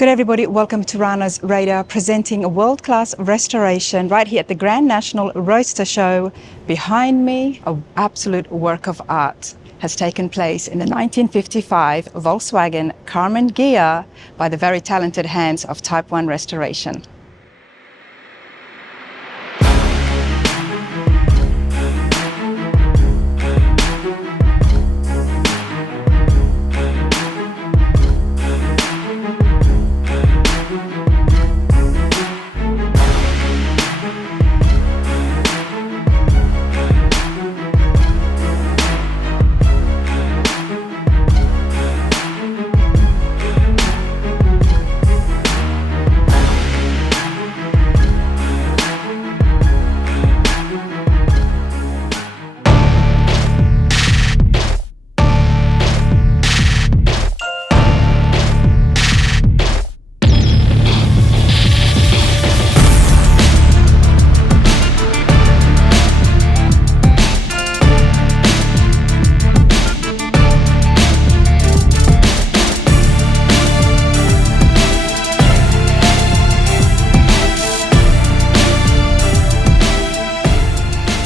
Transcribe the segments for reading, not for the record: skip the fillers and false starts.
Good everybody, welcome to Rana's Radar, presenting a world-class restoration right here at the Grand National Roadster Show. Behind me, an absolute work of art has taken place in the 1955 Volkswagen Karmann Ghia by the very talented hands of Type 1 Restoration.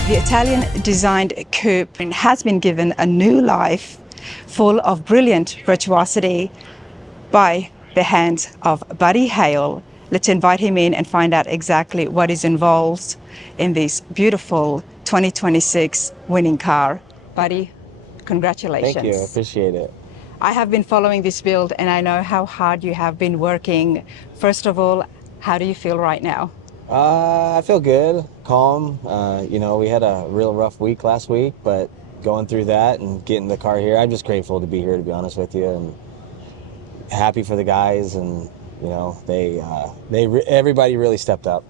The Italian-designed coupe has been given a new life, full of brilliant virtuosity by the hands of Buddy Hale. Let's invite him in and find out exactly what is involved in this beautiful 2026 winning car. Buddy, congratulations. Thank you, I appreciate it. I have been following this build and I know how hard you have been working. First of all, how do you feel right now? I feel good, calm. You know, we had a real rough week last week, but going through that and getting the car here, I'm just grateful to be here, to be honest with you, and happy for the guys. And you know, everybody really stepped up.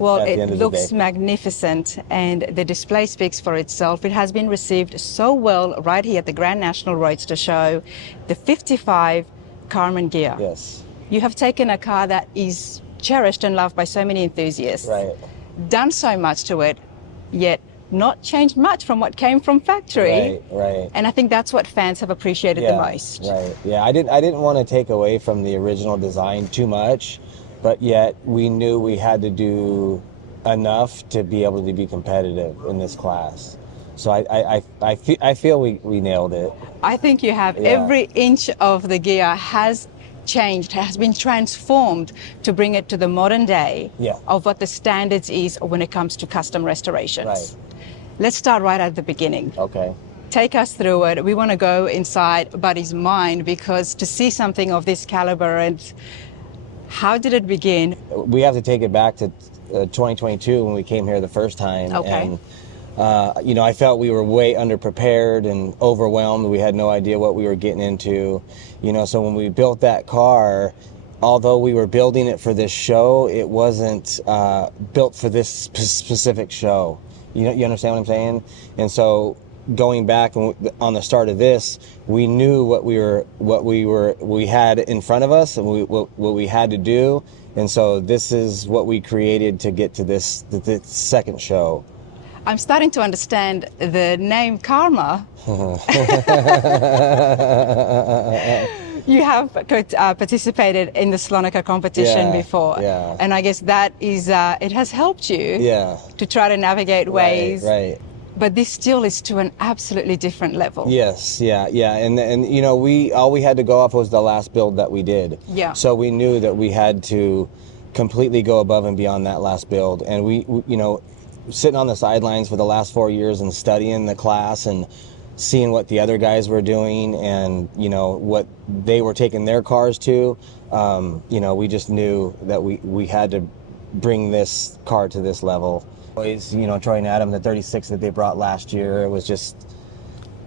Well, it looks magnificent, and the display speaks for itself. It has been received so well right here at the Grand National Roadster Show, the 55 Karmann Ghia. Yes. You have taken a car that is cherished and loved by so many enthusiasts. Right. Done so much to it, yet not changed much from what came from factory. Right. And I think that's what fans have appreciated the most. Right. Yeah, I didn't want to take away from the original design too much, but yet we knew we had to do enough to be able to be competitive in this class. So I feel we nailed it. I think you have. Yeah. Every inch of the Ghia has changed, has been transformed to bring it to the modern day of what the standards is when it comes to custom restorations. Right. Let's start right at the beginning. Okay. Take us through it. We want to go inside Buddy's mind, because to see something of this caliber, and how did it begin? We have to take it back to 2022 when we came here the first time. Okay. And you know, I felt we were way underprepared and overwhelmed. We had no idea what we were getting into. You know, so when we built that car, although we were building it for this show, it wasn't built for this specific show. You understand what I'm saying? And so going back on the start of this, we knew what we had in front of us and what we had to do. And so this is what we created to get to this second show. I'm starting to understand the name Karma. You have participated in the Slonaker competition before. Yeah. And I guess that is, it has helped you to try to navigate ways. Right. But this still is to an absolutely different level. Yes, yeah. And you know, all we had to go off was the last build that we did. Yeah. So we knew that we had to completely go above and beyond that last build. And we you know, sitting on the sidelines for the last 4 years and studying the class and seeing what the other guys were doing and, you know, what they were taking their cars to, you know, we just knew that we had to bring this car to this level. Always, you know, Troy and Adam, the 36 that they brought last year, it was just,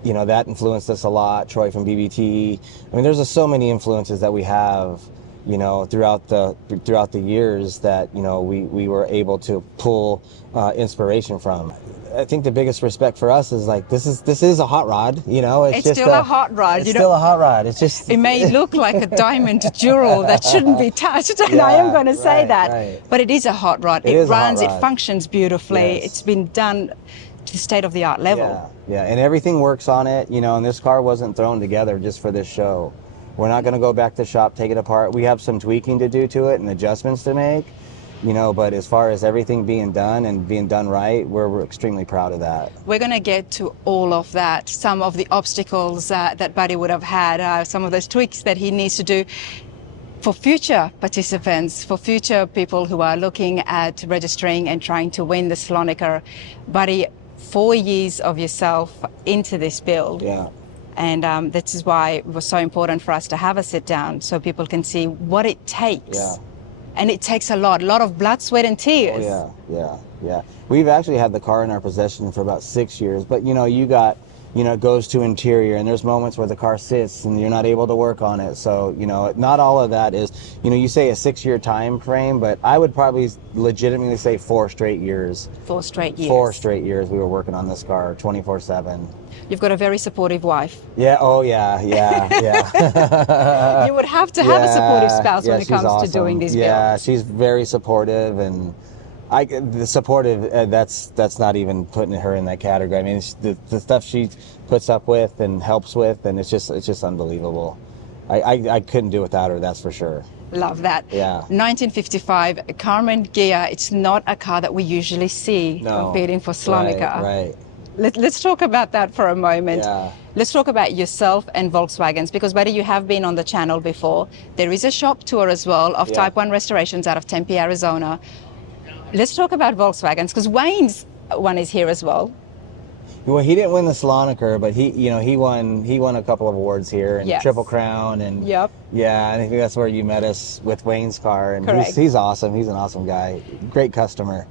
you know, that influenced us a lot. Troy from BBT. I mean, there's just so many influences that we have, you know, throughout the years that, you know, we were able to pull inspiration from. I think the biggest respect for us is like, this is a hot rod, you know. It's just still a hot rod. It's still a hot rod. It's just. It may look like a diamond jewel that shouldn't be touched, and I am going to say that. But it is a hot rod. It runs. It functions beautifully. Yes. It's been done to the state-of-the-art level. Yeah, and everything works on it, you know. And this car wasn't thrown together just for this show. We're not going to go back to the shop, take it apart. We have some tweaking to do to it and adjustments to make, you know, but as far as everything being done and being done right, we're extremely proud of that. We're going to get to all of that, some of the obstacles that Buddy would have had, some of those tweaks that he needs to do for future participants, for future people who are looking at registering and trying to win the Slonaker. Buddy, 4 years of yourself into this build. Yeah. And this is why it was so important for us to have a sit down so people can see what it takes. Yeah. And it takes a lot of blood, sweat, and tears. Oh, yeah. We've actually had the car in our possession for about 6 years, but you know, it goes to interior, and there's moments where the car sits and you're not able to work on it. So, you know, not all of that is, you know, you say a 6-year time frame, but I would probably legitimately say 4 straight years. 4 straight years. 4 straight years we were working on this car 24/7. You've got a very supportive wife. Yeah, oh yeah. You would have to have a supportive spouse when it comes awesome. to doing these Yeah, builds. she's very supportive, and the supportive, that's not even putting her in that category. I mean, the stuff she puts up with and helps with, and it's just unbelievable. I couldn't do without her, that's for sure. Love that. Yeah. 1955, Karmann Ghia. It's not a car that we usually see competing for Slonaker. Right. Let's talk about that for a moment. Yeah. Let's talk about yourself and Volkswagens, because Buddy, you have been on the channel before. There is a shop tour as well of Type 1 restorations out of Tempe, Arizona. Let's talk about Volkswagens, because Wayne's one is here as well. Well, he didn't win the Slonaker, but he won a couple of awards here, and Triple Crown, and yeah, I think that's where you met us with Wayne's car, and he's awesome. He's an awesome guy, great customer.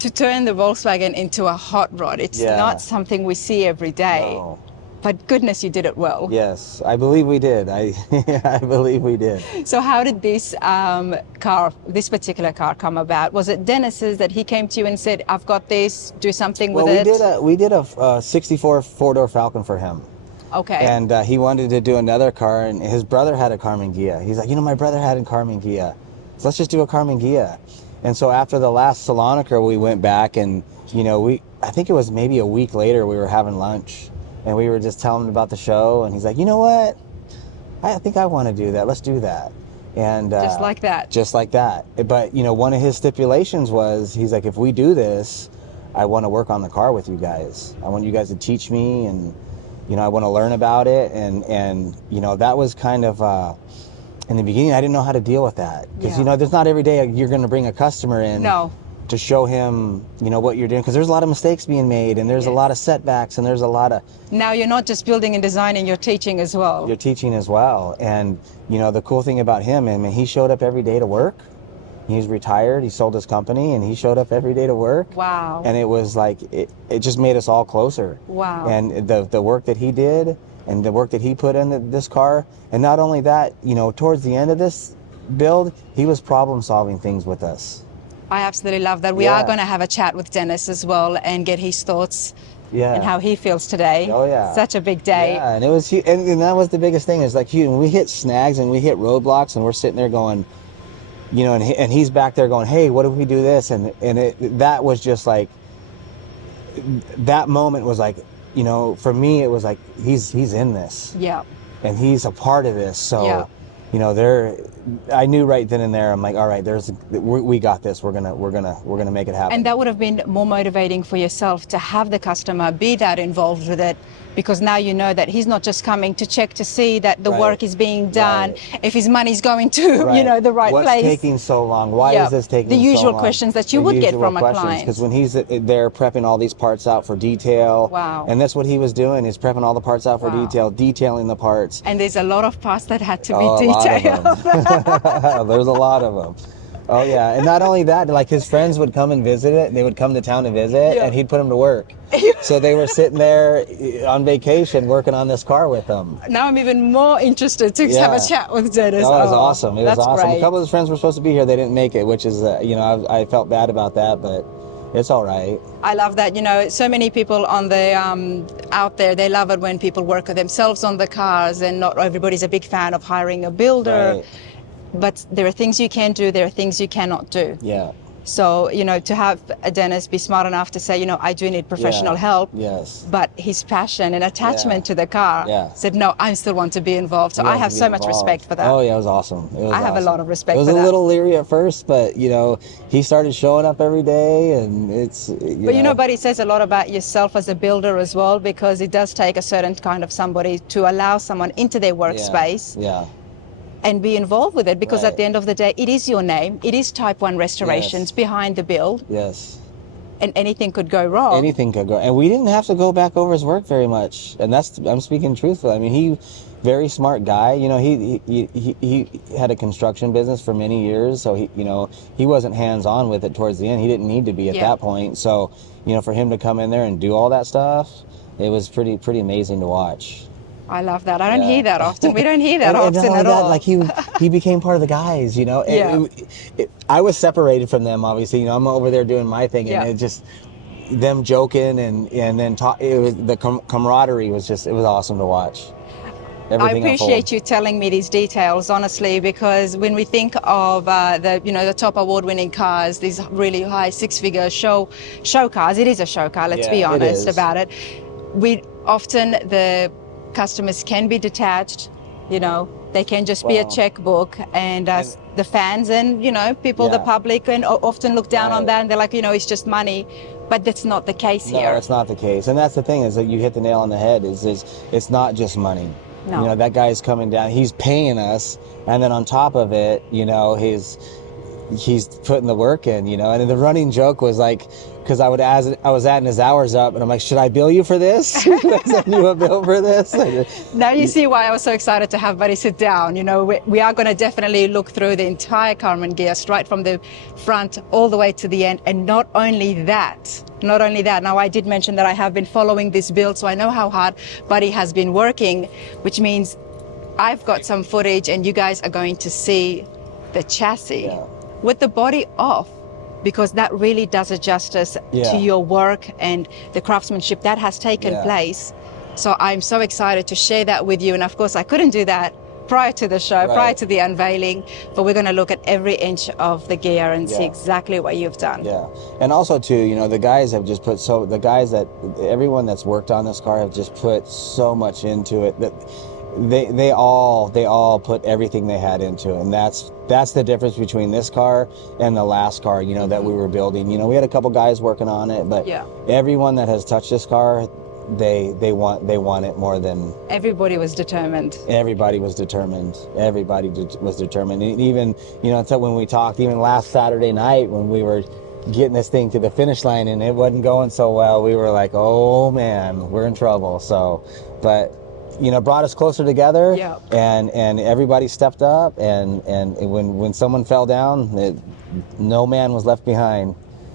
To turn the Volkswagen into a hot rod, it's not something we see every day. No. But goodness, you did it well. Yes, I believe we did. I believe we did. So how did this particular car come about? Was it Dennis's that he came to you and said, "I've got this, do something with it"? We did a 64 4-door Falcon for him. Okay. And he wanted to do another car, and his brother had a Karmann Ghia. He's like, my brother had a Karmann Ghia, so let's just do a Karmann Ghia. And so after the last Slonaker, we went back, and I think it was maybe a week later, we were having lunch. And we were just telling him about the show, and he's like, you know what? I think I want to do that. Let's do that. And just like that. Just like that. But one of his stipulations was, he's like, if we do this, I want to work on the car with you guys. I want you guys to teach me, and I want to learn about it. And that was kind of in the beginning, I didn't know how to deal with that, because there's not every day you're going to bring a customer in. No. To show him, what you're doing, because there's a lot of mistakes being made, and there's a lot of setbacks, and there's a lot of... Now you're not just building and designing, you're teaching as well. You're teaching as well. And, the cool thing about him, I mean, he showed up every day to work. He's retired, he sold his company, and he showed up every day to work. Wow. And it was like, it just made us all closer. Wow. And the work that he did, and the work that he put in this car, and not only that, towards the end of this build, he was problem solving things with us. I absolutely love that. We are going to have a chat with Dennis as well and get his thoughts and how he feels today. Oh, yeah. Such a big day. Yeah, and it was, and that was the biggest thing, is like, we hit snags and we hit roadblocks, and we're sitting there going, and he's back there going, hey, what if we do this? And that was just like, that moment was like, for me, it was like, he's in this. Yeah. And he's a part of this. So, I knew right then and there, I'm like, all right, we got this. We're gonna make it happen. And that would have been more motivating for yourself to have the customer be that involved with it, because now you know that he's not just coming to check to see that the work is being done, if his money's going to, the right What's place. What's taking so long? Why is this taking so long? The usual questions that you would get from a client. Because when he's there prepping all these parts out for detail, and that's what he was doing, is prepping all the parts out for detail, detailing the parts. And there's a lot of parts that had to be detailed. There's a lot of them. Oh yeah, and not only that, like his friends would come and visit it, and they would come to town to visit, and he'd put them to work. So they were sitting there on vacation working on this car with them. Now I'm even more interested to have a chat with Dennis. That was awesome. It was awesome. Great. A couple of his friends were supposed to be here, they didn't make it, which is, I felt bad about that, but it's all right. I love that. So many people on the out there, they love it when people work themselves on the cars, and not everybody's a big fan of hiring a builder. Right. But there are things you can do, there are things you cannot do. Yeah. So, to have Dennis be smart enough to say, I do need professional help. Yes. But his passion and attachment to the car said, no, I still want to be involved. So I have so much respect for that. Oh, yeah, it was awesome. I have a lot of respect for that. It was a little leery at first, but, he started showing up every day, and it's, But Buddy says a lot about yourself as a builder as well, because it does take a certain kind of somebody to allow someone into their workspace. Yeah. And be involved with it, because at the end of the day, it is your name. It is Type 1 Restorations behind the build. Yes. And anything could go wrong. Anything could go. And we didn't have to go back over his work very much. And I'm speaking truthfully. I mean, he, very smart guy. He had a construction business for many years. So he wasn't hands-on with it towards the end. He didn't need to be at that point. So, for him to come in there and do all that stuff, it was pretty amazing to watch. I love that. I don't hear that often. We don't hear that often at all. Like he became part of the guys, I was separated from them, obviously. I'm over there doing my thing, and it just them joking and then it was the camaraderie was it was awesome to watch. Everything I appreciate you telling me these details, honestly, because when we think of the top award-winning cars, these really high six-figure show cars, it is a show car. Let's be honest about it. We often customers can be detached, they can just be a checkbook, and the fans and people, the public, and often look down on that, and they're like, it's just money, but that's not the case here. No, it's not the case, and that's the thing, is that you hit the nail on the head. Is it's not just money. No. That guy's coming down, he's paying us, and then on top of it, he's putting the work in, and the running joke was like, because I was adding his hours up, and I'm like, should I bill you for this? Should I send you a bill for this? Now you see why I was so excited to have Buddy sit down. We are going to definitely look through the entire Karmann Ghia, right from the front all the way to the end. And not only that, now I did mention that I have been following this build, so I know how hard Buddy has been working, which means I've got some footage, and you guys are going to see the chassis with the body off, because that really does a justice to your work and the craftsmanship that has taken place. So I'm so excited to share that with you. And of course, I couldn't do that prior to the show, prior to the unveiling, but we're going to look at every inch of the Ghia and see exactly what you've done. Yeah. And also too, the guys have just put everyone that's worked on this car have just put so much into it that they all put everything they had into it, and that's the difference between this car and the last car that we were building. We had a couple guys working on it, but everyone that has touched this car, they want it more than everybody was determined. Everybody was determined. And even until when we talked, even last Saturday night when we were getting this thing to the finish line and it wasn't going so well, we were like, oh man, we're in trouble. So, but brought us closer together, and everybody stepped up, and when someone fell down, no man was left behind.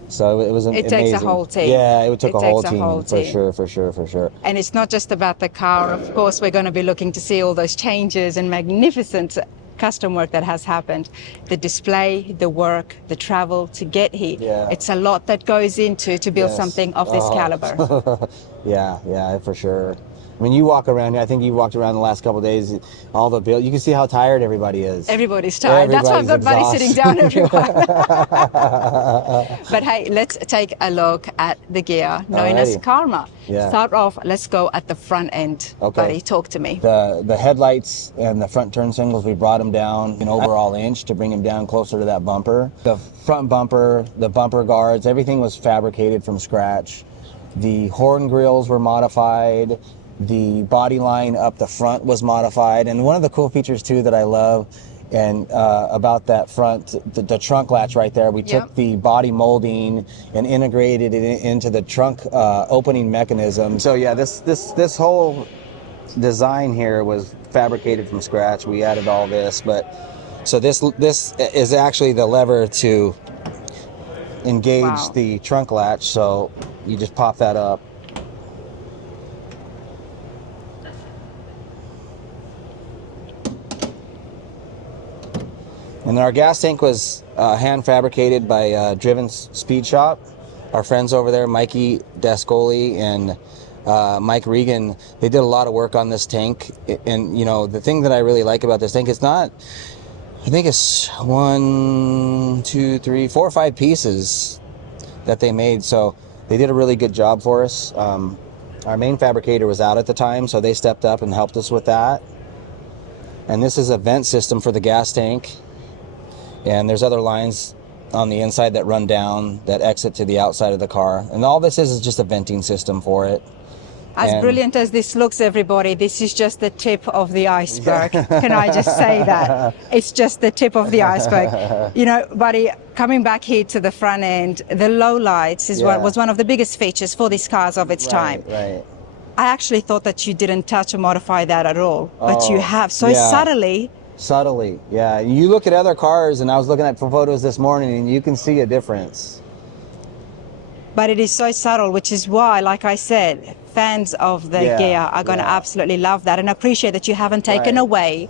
So it was amazing. It takes a whole team. Yeah, it took a whole team. For sure. And it's not just about the car. Of course, we're going to be looking to see all those changes and magnificent custom work that has happened. The display, the work, the travel to get here. Yeah. It's a lot that goes into to build something of this caliber. Yeah, for sure. I mean, you walk around here, I think you walked around the last couple of days, all the build, you can see how tired everybody is. Everybody's tired. That's why I've got Buddy sitting down, everyone. But hey, let's take a look at the Ghia known as Karma. Start off, let's go at the front end. Buddy, talk to me. The headlights and the front turn signals, we brought them down an overall inch to bring them down closer to that bumper. The front bumper, the bumper guards, everything was fabricated from scratch. The horn grills were modified. The body line up the front was modified, and one of the cool features too that I love and about that front, the trunk latch right there, we took the body molding and integrated it into the trunk opening mechanism. So yeah, this whole design here was fabricated from scratch. We added all this, but so this is actually the lever to engage the trunk latch. So you just pop that up. And our gas tank was hand fabricated by Driven Speed Shop. Our friends over there, Mikey Dascoli and Mike Regan, they did a lot of work on this tank. And the thing that I really like about this tank, it's not I think it's 1, 2, 3, 4 or 5 pieces that they made. So they did a really good job for us. Our main fabricator was out at the time, so they stepped up and helped us with that. And this is a vent system for the gas tank. And there's other lines on the inside that run down that exit to the outside of the car. And all this is just a venting system for it. As brilliant as this looks, everybody, this is just the tip of the iceberg. Can I just say that? It's just the tip of the iceberg. You know, Buddy, coming back here to the front end, the low lights was one of the biggest features for these cars of its time. Right. I actually thought that you didn't touch or modify that at all, but you have so subtly. Subtly, yeah. You look at other cars, and I was looking at photos this morning, and you can see a difference. But it is so subtle, which is why, like I said, fans of the Ghia are going to absolutely love that and appreciate that you haven't taken away.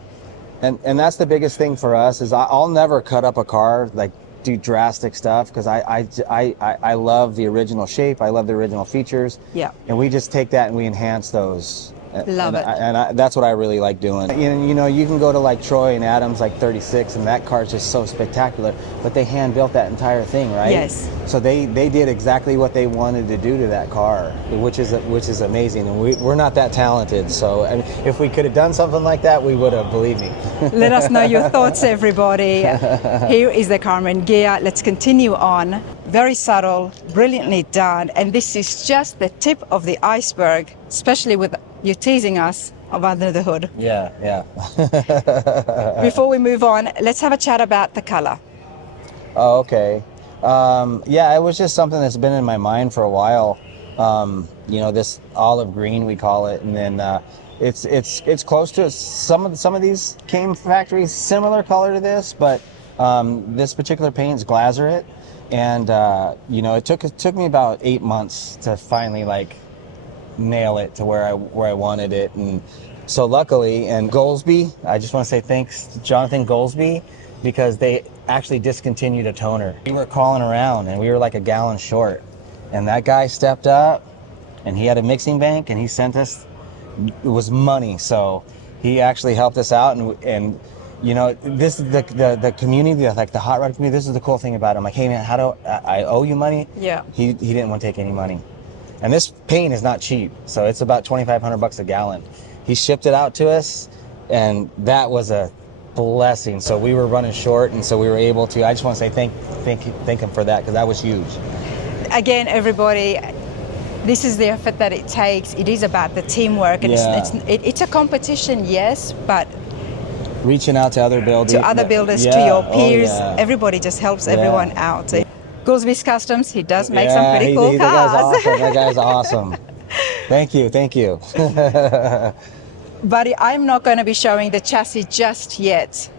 And that's the biggest thing for us is I'll never cut up a car, like do drastic stuff, because I love the original shape. I love the original features. Yeah. And we just take that and we enhance those. Love it. And that's what I really like doing. You know, you can go to like Troy and Adams, like 36, and that car is just so spectacular. But they hand built that entire thing, right? Yes. So they did exactly what they wanted to do to that car, which is amazing. And we're not that talented. So I mean, if we could have done something like that, we would have. Believe me. Let us know your thoughts, everybody. Here is the Karmann Ghia. Let's continue on. Very subtle, brilliantly done, and this is just the tip of the iceberg, especially with you teasing us of under the hood. Yeah. Before we move on, let's have a chat about the color. Oh, okay. Yeah, it was just something that's been in my mind for a while. You know, this olive green we call it, and then it's close to some of these came factories similar color to this, but this particular paint is Glazerite. And you know, it took me about 8 months to finally like nail it to where I wanted it. And so luckily, and Goldsby, I just want to say thanks to Jonathan Goldsby, because they actually discontinued a toner. We were calling around and we were like a gallon short, and that guy stepped up and he had a mixing bank and he sent us, it was money, so he actually helped us out. And you know, this is the community, like the hot rod community. This is the cool thing about it. I'm like, hey man, how do I owe you money? Yeah. He didn't want to take any money, and this paint is not cheap, so it's about $2,500 a gallon. He shipped it out to us, and that was a blessing. So we were running short, and so we were able to. I just want to say thank him for that, because that was huge. Again, everybody, this is the effort that it takes. It is about the teamwork, and it's a competition, yes, but reaching out to other builders, to your peers. Everybody just helps everyone out. Goldsby's Customs, he does make some pretty cool cars. That guy's awesome. Thank you. Buddy, I'm not going to be showing the chassis just yet.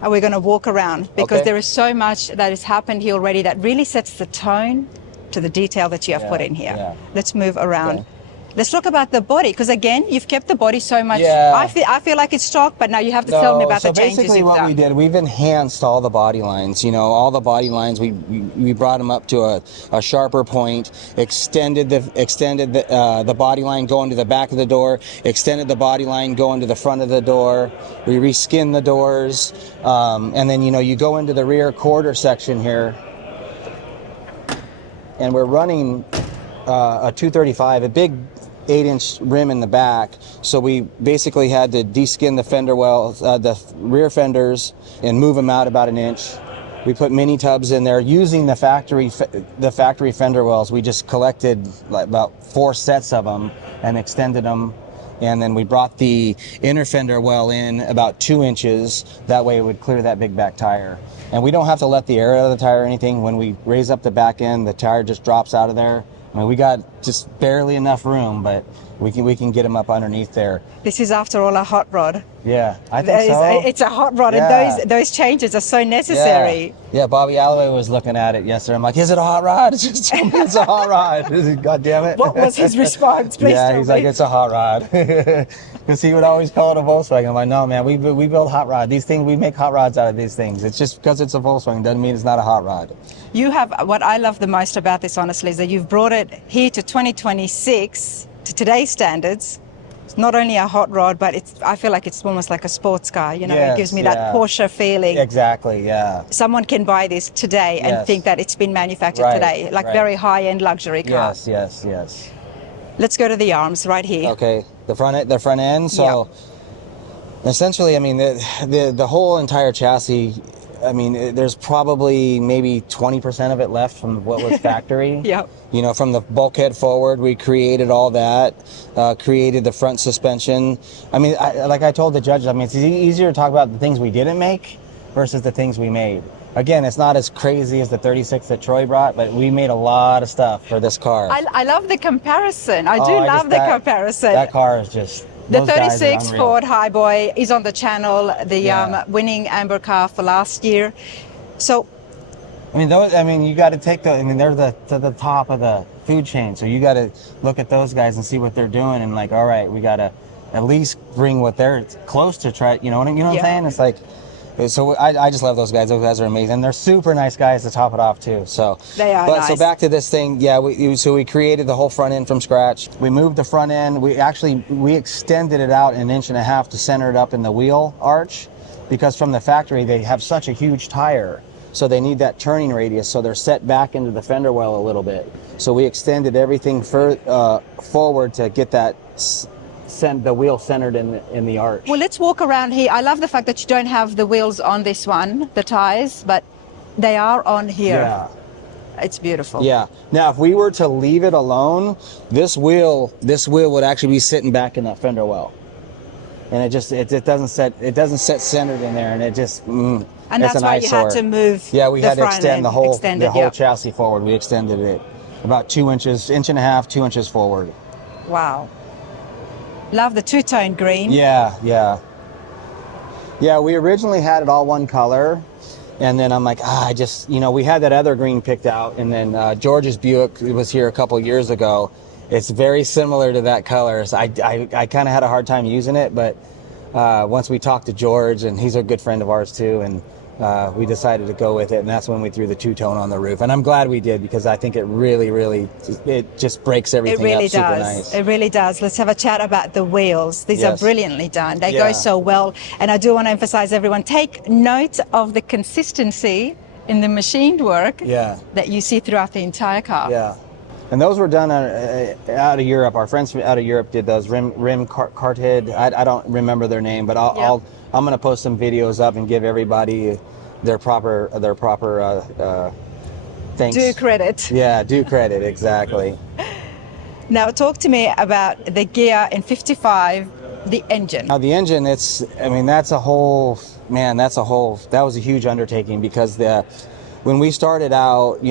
We're going to walk around, because there is so much that has happened here already that really sets the tone to the detail that you have put in here. Let's move around. Okay. Let's talk about the body, because again, you've kept the body so much. I feel like it's stock, but now you have to tell me about the changes you've done. So basically what we did, we've enhanced all the body lines. You know, all the body lines, we brought them up to a sharper point, extended the body line going to the back of the door, extended the body line going to the front of the door. We reskinned the doors, and then, you know, you go into the rear quarter section here, and we're running a 235, a big 8-inch rim in the back, so we basically had to deskin the fender wells, the rear fenders, and move them out about 1 inch. We put mini tubs in there using the factory fender wells. We just collected like about 4 sets of them and extended them, and then we brought the inner fender well in about 2 inches. That way it would clear that big back tire. And we don't have to let the air out of the tire or anything. When we raise up the back end, the tire just drops out of there. I mean, we got just barely enough room, but we can get them up underneath there. This is, after all, a hot rod. Yeah, I think so. It's a hot rod, and those changes are so necessary. Yeah, Bobby Alloway was looking at it yesterday. I'm like, is it a hot rod? Just tell me it's a hot rod. God damn it. What was his response? Please tell me. He's like, it's a hot rod. Because he would always call it a Volkswagen. I'm like, no, man, we build hot rod. These things, we make hot rods out of these things. It's just because it's a Volkswagen doesn't mean it's not a hot rod. You have, what I love the most about this, honestly, is that you've brought it here to 2026, to today's standards, It's not only a hot rod, but I feel like it's almost like a sports car. You know, it gives me that Porsche feeling. Exactly, yeah. Someone can buy this today and think that it's been manufactured today, like very high-end luxury car. Yes. Let's go to the arms right here. Okay, the front end. So essentially, I mean, the whole entire chassis, I mean, there's probably maybe 20% of it left from what was factory. You know, from the bulkhead forward, we created all that, created the front suspension. I mean, like I told the judges, I mean, it's easier to talk about the things we didn't make versus the things we made. Again, it's not as crazy as the 36 that Troy brought, but we made a lot of stuff for this car. I love the comparison. I do love the comparison. That car is just... The 36 Ford Highboy is on the channel, the winning Amber car for last year. So, I mean, those. I mean, you got to take the. I mean, they're to the top of the food chain. So you got to look at those guys and see what they're doing, and like, all right, we got to at least bring what they're close to try. You know what I'm saying? It's like. So I just love those guys. Those guys are amazing. They're super nice guys to top it off too. So they are nice. So back to this thing. Yeah, we created the whole front end from scratch. We moved the front end. We extended it out 1.5 inches to center it up in the wheel arch, because from the factory they have such a huge tire, so they need that turning radius. So they're set back into the fender well a little bit. So we extended everything forward to get that. The wheel centered in the arch. Well, let's walk around here. I love the fact that you don't have the wheels on this one, the tires, but they are on here. Yeah. It's beautiful. Yeah. Now, if we were to leave it alone, this wheel would actually be sitting back in that fender well, and it doesn't set centered in there, and it just. And that's why you had to move. Yeah, we had to extend the whole chassis forward. We extended it about 2 inches, 1.5 inches, 2 inches forward. Wow. Love the two-tone green. Yeah. We originally had it all one color, and then I'm like, we had that other green picked out, and then George's Buick was here a couple years ago. It's very similar to that color. So I kind of had a hard time using it, but once we talked to George, and he's a good friend of ours too, and we decided to go with it, and that's when we threw the two-tone on the roof. And I'm glad we did, because I think it really just breaks everything up super nice. It really does. Let's have a chat about the wheels. These are brilliantly done. They go so well. And I do want to emphasize, everyone, take note of the consistency in the machined work that you see throughout the entire car. Yeah. And those were done out of Europe. Our friends out of Europe did those. Rim Carthead. I don't remember their name, but I'm going to post some videos up and give everybody their proper thanks. Due credit. Yeah, due credit, exactly. Now talk to me about the Ghia in 55, the engine. Now the engine, that was a huge undertaking, because when we started out,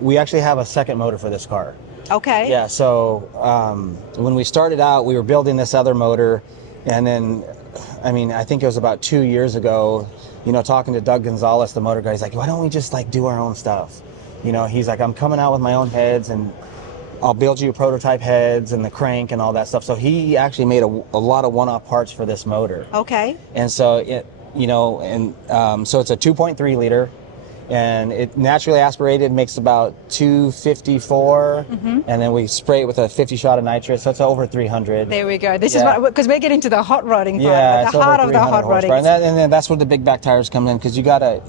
we actually have a second motor for this car. Okay. Yeah, so when we started out, we were building this other motor, and then, I think it was about 2 years ago, talking to Doug Gonzalez, the motor guy, he's like, why don't we just do our own stuff? He's like, I'm coming out with my own heads, and I'll build you prototype heads and the crank and all that stuff. So he actually made a lot of one-off parts for this motor. Okay. And so so it's a 2.3 liter. And it naturally aspirated, makes about 254, and then we spray it with a 50 shot of nitrous, so it's over 300. There we go. This is because we're getting to the hot rodding part, the heart of the hot rodding. And then that's where the big back tires come in, because you gotta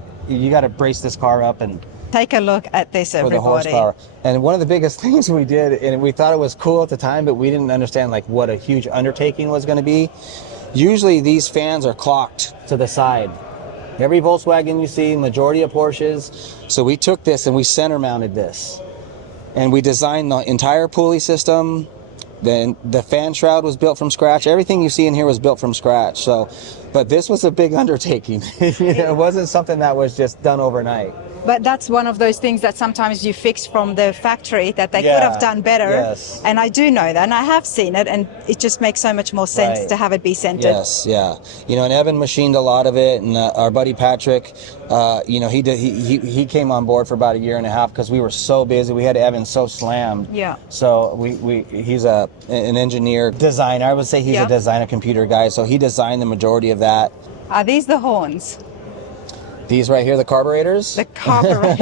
brace this car up and take a look at this, everybody. For the horsepower. And one of the biggest things we did, and we thought it was cool at the time, but we didn't understand what a huge undertaking was going to be. Usually these fans are clocked to the side. Every Volkswagen you see, majority of Porsches. So we took this and we center mounted this. And we designed the entire pulley system. Then the fan shroud was built from scratch. Everything you see in here was built from scratch. So, but this was a big undertaking. It wasn't something that was just done overnight. But that's one of those things that sometimes you fix from the factory that they could have done better. Yes. And I do know that, and I have seen it, and it just makes so much more sense to have it be centered. Yes, yeah. And Evan machined a lot of it, and our buddy Patrick, he came on board for about 1.5 years because we were so busy. We had Evan so slammed. Yeah. So he's an engineer, designer. I would say he's a designer, computer guy. So he designed the majority of that. Are these the horns? These right here, the carburetors. The carburetors.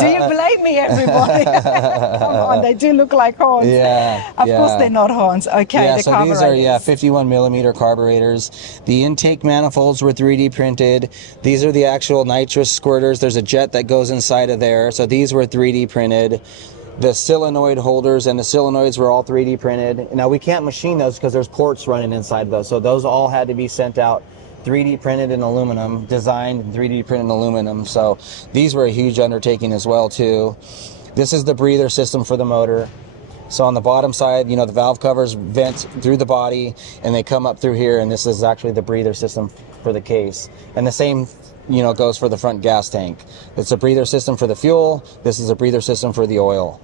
Do you blame me, everybody? Come on, they do look like horns. Yeah. Of course they're not horns. Okay, Yeah, the so carburetors. these are 51 millimeter carburetors. The intake manifolds were 3D printed. These are the actual nitrous squirters. There's a jet that goes inside of there. So these were 3D printed. The solenoid holders and the solenoids were all 3D printed. Now we can't machine those because there's ports running inside of those. So those all had to be sent out 3D printed in aluminum, designed in 3D printed in aluminum. So these were a huge undertaking as well too. This is the breather system for the motor. So on the bottom side, you know, the valve covers vent through the body and they come up through here, and this is actually the breather system for the case. And the same, you know, goes for the front gas tank. It's a breather system for the fuel. This is a breather system for the oil.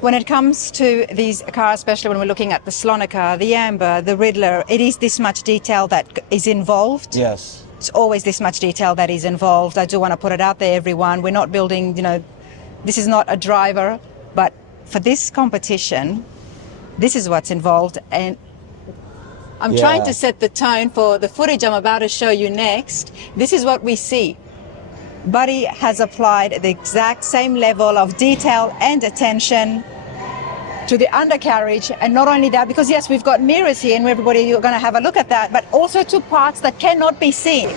When it comes to these cars, especially when we're looking at the Slonaker, the Amber, the Riddler, it is this much detail that is involved. Yes. It's always this much detail that is involved. I do want to put it out there, everyone. We're not building, you know, this is not a driver, but for this competition, this is what's involved. And I'm trying to set the tone for the footage I'm about to show you next. This is what we see. Buddy has applied the exact same level of detail and attention to the undercarriage, and not only that, because yes, we've got mirrors here and everybody, you're going to have a look at that, but also to parts that cannot be seen.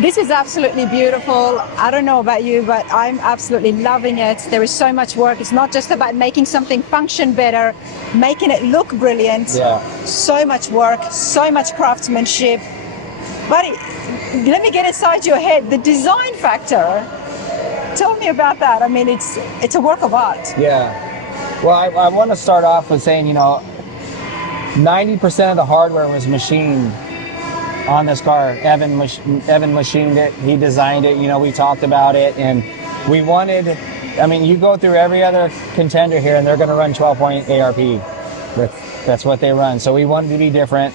This is absolutely beautiful. I don't know about you, but I'm absolutely loving it. There is so much work. It's not just about making something function better, making it look brilliant. Yeah. So much work, so much craftsmanship. Buddy, let me get inside your head. The design factor, tell me about that. I mean, it's a work of art. Yeah. Well, I want to start off with saying, you know, 90% of the hardware was machined on this car. Evan machined it. He designed it. You know, we talked about it, and we wanted, I mean, you go through every other contender here and they're going to run 12-point ARP. That's what they run. So we wanted to be different.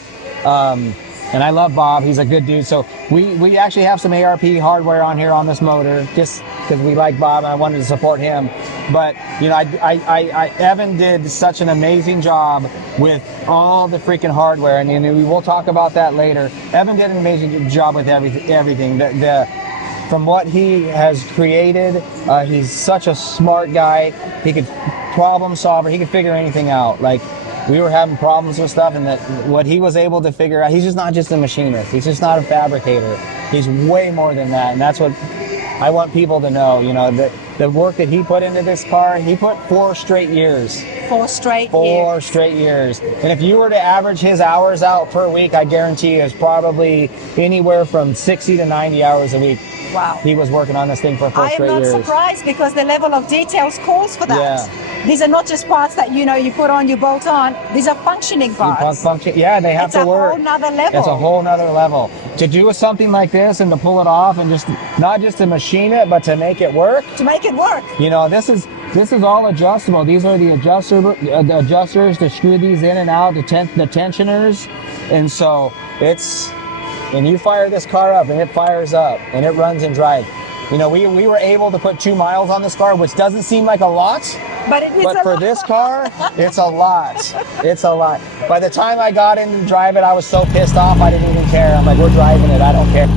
And I love Bob. He's a good dude. So we actually have some ARP hardware on here on this motor, just because we like Bob and I wanted to support him. But, you know, Evan did such an amazing job with all the freaking hardware, and we will talk about that later. Evan did an amazing job with everything. From what he has created, he's such a smart guy. He could problem solver. He could figure anything out. Like, we were having problems with stuff, and that what he was able to figure out, he's just not just a machinist. He's just not a fabricator. He's way more than that, and that's what I want people to know. You know, that the work that he put into this car, he put 4 straight years. 4 straight years. And if you were to average his hours out per week, I guarantee you it's probably anywhere from 60 to 90 hours a week. Wow. He was working on this thing for 4 straight years. I am not surprised, because the level of details calls for that. Yeah. These are not just parts that, you know, you put on, you bolt on. These are functioning parts. Yeah, they have to work. It's a whole nother level. It's a whole nother level. To do something like this and to pull it off and just, not just to machine it, but to make it work. To make it work. You know, this is all adjustable. These are the adjusters to screw these in and out, the tensioners. And so and you fire this car up and it fires up and it runs and drives. You know, we were able to put 2 miles on this car, which doesn't seem like a lot. But for this car, it's a lot. It's a lot. By the time I got in to drive it, I was so pissed off, I didn't even care. I'm like, we're driving it, I don't care.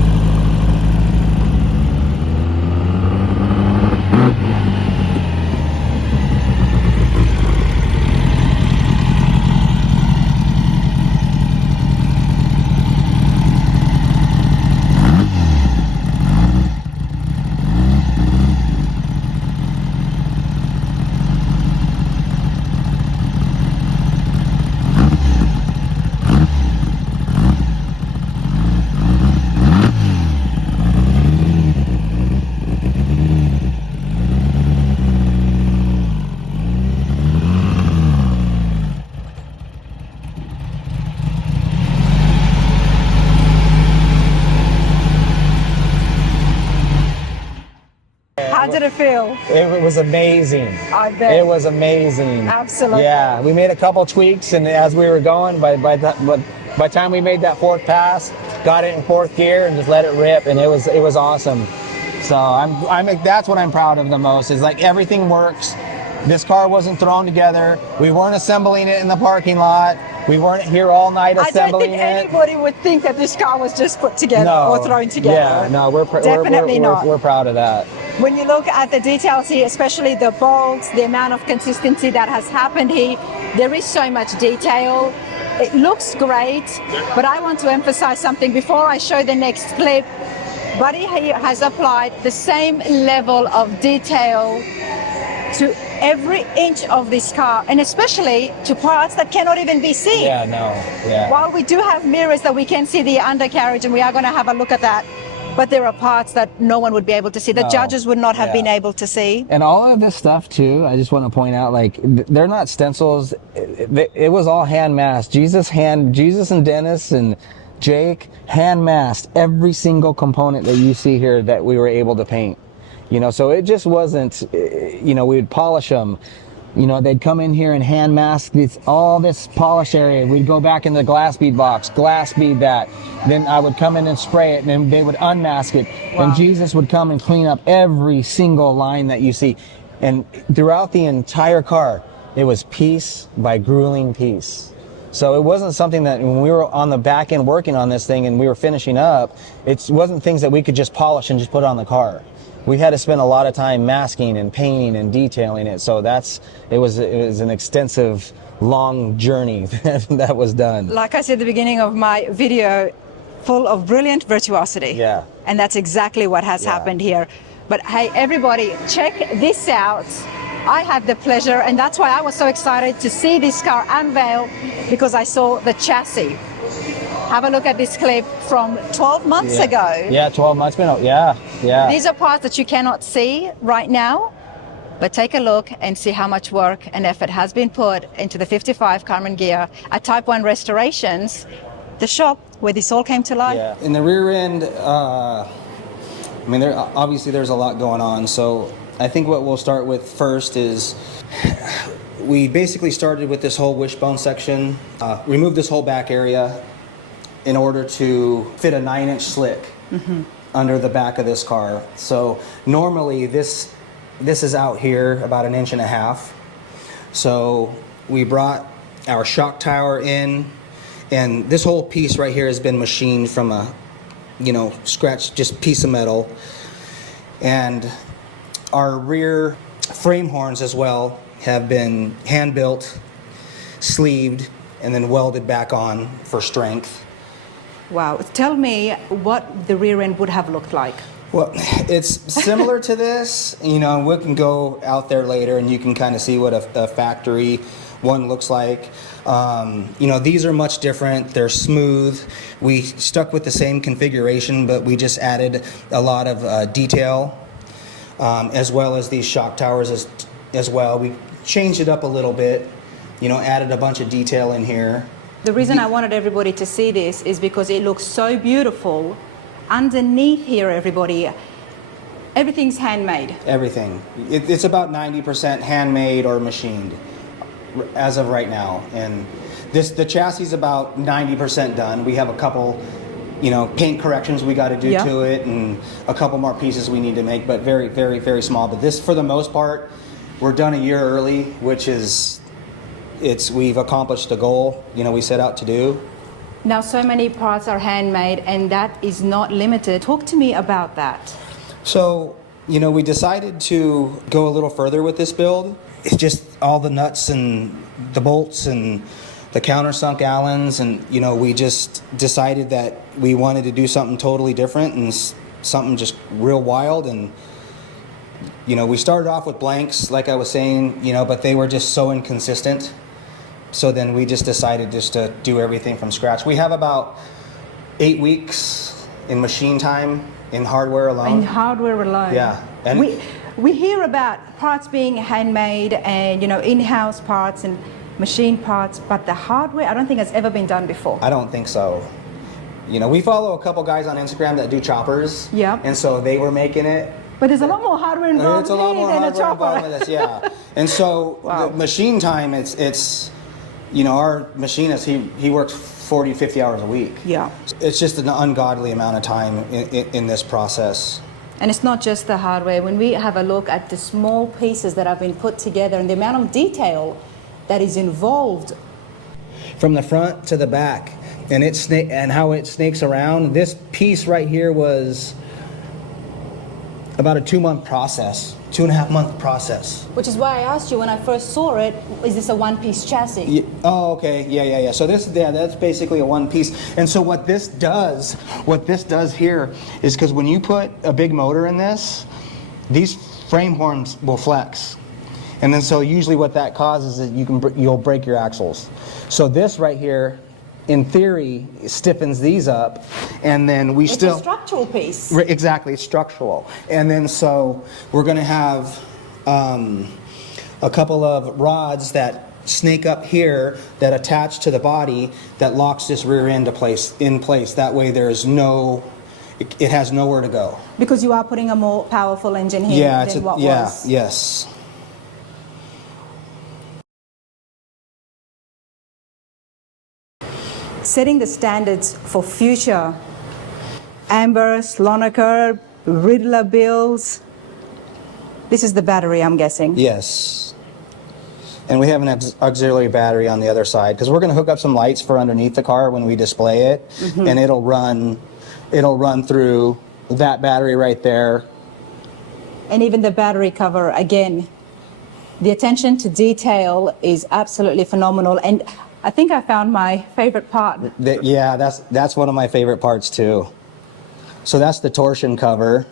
How did it feel? It was amazing. I bet. It was amazing. Absolutely. Yeah, we made a couple tweaks, and as we were going, by the time we made that 4th pass, got it in 4th gear and just let it rip, and it was awesome. So that's what I'm proud of the most, is like everything works. This car wasn't thrown together. We weren't assembling it in the parking lot. We weren't here all night I don't assembling think it. anybody would think that this car was just put together or thrown together. Yeah, no, Definitely not. We're proud of that. When you look at the details here, especially the bolts, the amount of consistency that has happened here, there is so much detail. It looks great, but I want to emphasize something before I show the next clip. Buddy here has applied the same level of detail to every inch of this car, and especially to parts that cannot even be seen. Yeah, no, yeah. While we do have mirrors that we can see the undercarriage, and we are going to have a look at that, but there are parts that no one would be able to see. The judges would not have been able to see. And all of this stuff too, I just want to point out, like, they're not stencils. It was all hand masked. Jesus and Dennis and Jake hand masked every single component that you see here that we were able to paint. You know, so it just wasn't, you know, we would polish them. You know, they'd come in here and hand mask all this polish area. We'd go back in the glass bead box, glass bead that. Then I would come in and spray it, and then they would unmask it. Wow. And Jesus would come and clean up every single line that you see. And throughout the entire car, it was piece by grueling piece. So it wasn't something that when we were on the back end working on this thing and we were finishing up, it wasn't things that we could just polish and just put on the car. We had to spend a lot of time masking and painting and detailing it. So it was an extensive, long journey that was done. Like I said at the beginning of my video, full of brilliant virtuosity. Yeah. And that's exactly what has happened here. But hey, everybody, check this out. I had the pleasure, and that's why I was so excited to see this car unveil, because I saw the chassis. Have a look at this clip from 12 months ago. Yeah, 12 months ago. Yeah. These are parts that you cannot see right now, but take a look and see how much work and effort has been put into the 55 Karmann Ghia at Type 1 Restorations, the shop where this all came to life. Yeah. In the rear end, I mean, obviously there's a lot going on. So I think what we'll start with first is we basically started with this whole wishbone section, removed this whole back area in order to fit a 9-inch slick under the back of this car. So normally this is out here about 1.5 inches. So we brought our shock tower in, and this whole piece right here has been machined from a, scratched just piece of metal. And our rear frame horns as well have been hand built, sleeved, and then welded back on for strength. Wow. Tell me what the rear end would have looked like. Well, it's similar to this, we can go out there later and you can kind of see what a factory one looks like. These are much different. They're smooth. We stuck with the same configuration, but we just added a lot of detail, as well as these shock towers as well. We changed it up a little bit, added a bunch of detail in here. The reason I wanted everybody to see this is because it looks so beautiful. Underneath here, everybody, everything's handmade. Everything. It's about 90% handmade or machined as of right now. And the chassis is about 90% done. We have a couple, paint corrections we got to do to it, and a couple more pieces we need to make, but very, very, very small. But this, for the most part, we're done a year early, which is, we've accomplished the goal, we set out to do. Now, so many parts are handmade, and that is not limited. Talk to me about that. So, we decided to go a little further with this build. It's just all the nuts and the bolts and the countersunk Allens, and, we just decided that we wanted to do something totally different and something just real wild. And, we started off with blanks, like I was saying, but they were just so inconsistent. So then we just decided just to do everything from scratch. We have about 8 weeks in machine time in hardware alone. In hardware alone. Yeah. And we hear about parts being handmade and, in-house parts and machine parts, but the hardware, I don't think has ever been done before. I don't think so. We follow a couple guys on Instagram that do choppers. Yeah. And so they were making it. But there's a lot more hardware involved than a chopper. Involved with this, yeah. And so Wow. the machine time, it's our machinist, he works 40, 50 hours a week. Yeah. It's just an ungodly amount of time in this process. And it's not just the hardware. When we have a look at the small pieces that have been put together and the amount of detail that is involved. from the front to the back, and how it snakes around. This piece right here was about a 2-month process, 2.5-month process. Which is why I asked you when I first saw it, is this a one-piece chassis? Yeah. Oh, okay. Yeah. So that's basically a one piece. And so what this does here is, because when you put a big motor in this, these frame horns will flex. And then so usually what that causes is you'll break your axles. So this right here, in theory, stiffens these up, and then It's a structural piece. Exactly, it's structural. And then so we're going to have a couple of rods that snake up here that attach to the body that locks this rear end in place. That way it has nowhere to go. Because you are putting a more powerful engine here than what was. Yes. Setting the standards for future Amber, Slonaker, Riddler builds. This is the battery, I'm guessing. Yes. And we have an auxiliary battery on the other side, because we're going to hook up some lights for underneath the car when we display it, and it'll run through that battery right there. And even the battery cover, again, the attention to detail is absolutely phenomenal. And I think I found my favorite part. Yeah, that's one of my favorite parts too. So that's the torsion cover.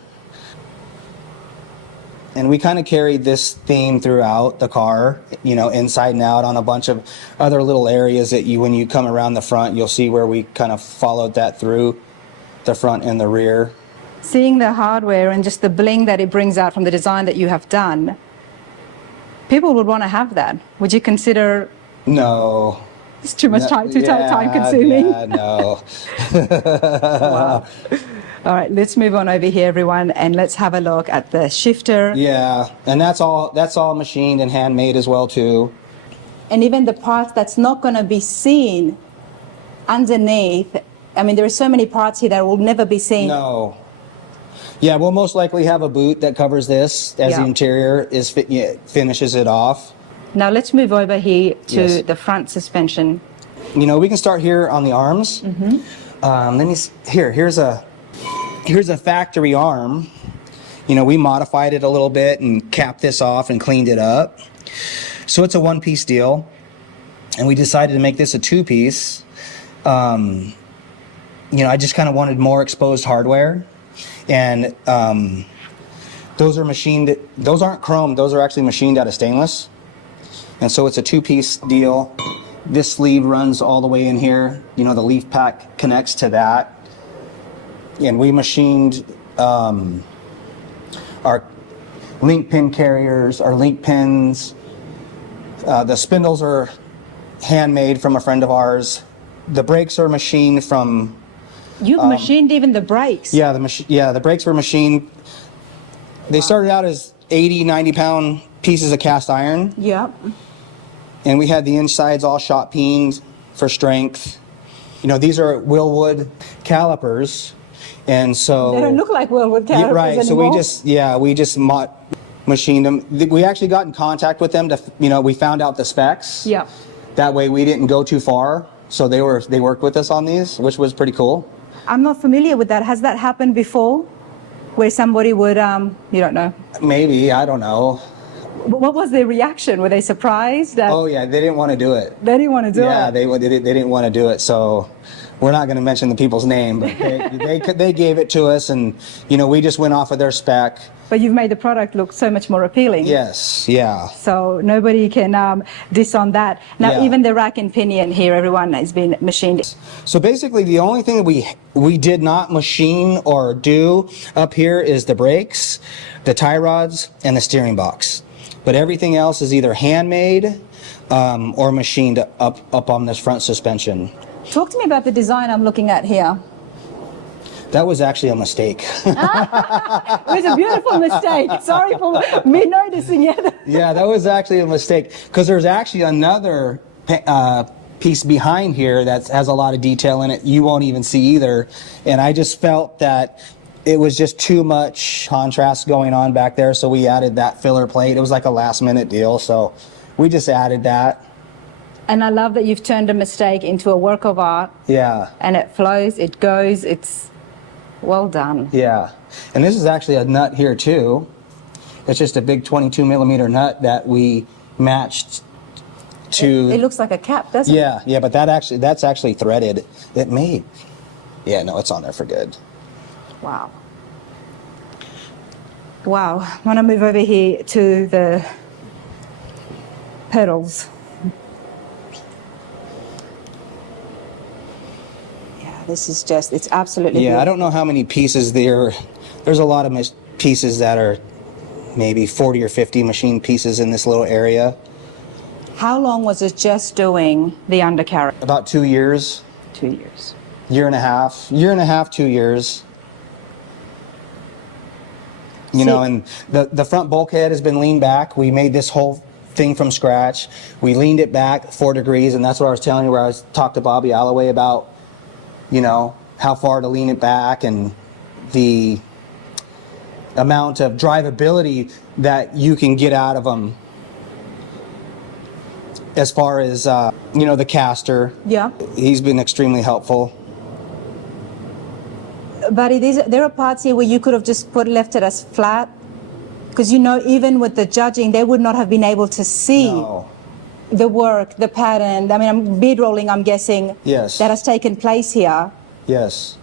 And we kind of carried this theme throughout the car, inside and out, on a bunch of other little areas that when you come around the front, you'll see where we kind of followed that through the front and the rear. Seeing the hardware and just the bling that it brings out from the design that you have done, people would want to have that. Would you consider? No. It's too much time, time consuming. Yeah, no. Wow. All right, let's move on over here, everyone, and let's have a look at the shifter. Yeah, and that's all machined and handmade as well too. And even the parts that's not going to be seen underneath. I mean, there are so many parts here that will never be seen. No. Yeah, we'll most likely have a boot that covers this as the interior finishes it off. Now let's move over here to the front suspension. We can start here on the arms. Here's a factory arm. We modified it a little bit and capped this off and cleaned it up. So it's a one-piece deal, and we decided to make this a two-piece. I just kind of wanted more exposed hardware, and those are machined. Those aren't chrome. Those are actually machined out of stainless. And so it's a two-piece deal. This sleeve runs all the way in here. The leaf pack connects to that. And we machined our link pin carriers, our link pins. The spindles are handmade from a friend of ours. The brakes are machined from... You've machined even the brakes. Yeah, the brakes were machined. They started out as 80, 90-pound pieces of cast iron. Yep. And we had the insides all shot peened for strength. These are Willwood calipers, and so they don't look like Willwood calipers right. anymore. So we just machined them. We actually got in contact with them to, we found out the specs. Yeah. That way we didn't go too far. So they worked with us on these, which was pretty cool. I'm not familiar with that. Has that happened before, where somebody would you don't know? Maybe, I don't know. What was their reaction? Were they surprised? Oh yeah, they didn't want to do it. They didn't want to do it. Yeah, they didn't want to do it. So we're not going to mention the people's name, but they gave it to us, and we just went off of their spec. But you've made the product look so much more appealing. Yes, yeah. So nobody can diss on that. Now even the rack and pinion here, everyone, has been machined. So basically, the only thing that we did not machine or do up here is the brakes, the tie rods, and the steering box. But everything else is either handmade or machined up on this front suspension. Talk to me about the design I'm looking at here. That was actually a mistake. It was a beautiful mistake. Sorry for me noticing it. Yeah, that was actually a mistake, because there's actually another piece behind here that has a lot of detail in it you won't even see either. And I just felt that it was just too much contrast going on back there, so we added that filler plate. It was like a last minute deal, so we just added that. And I love that you've turned a mistake into a work of art. Yeah. And it flows, it goes, it's well done. Yeah. And this is actually a nut here too. It's just a big 22 millimeter nut that we matched to. It looks like a cap, doesn't it? Yeah, but that's actually threaded. It made. Yeah, no, it's on there for good. Wow. Wow. I want to move over here to the pedals. Yeah, this is just, it's absolutely Yeah, beautiful. I don't know how many pieces there's a lot of pieces that are maybe 40 or 50 machine pieces in this little area. How long was it just doing the undercarriage? About 2 years. 2 years. Year and a half, 2 years. You know, and the front bulkhead has been leaned back. We made this whole thing from scratch. We leaned it back 4 degrees, and that's what I was telling you where I talked to Bobby Alloway about, you know, how far to lean it back and the amount of drivability that you can get out of them. As far as, you know, the caster. Yeah. He's been extremely helpful. Buddy, there are parts here where you could have just left it as flat, because you know, even with the judging, they would not have been able to see the work, the pattern. I mean, bead rolling, I'm guessing, Yes. that has taken place here. Yes.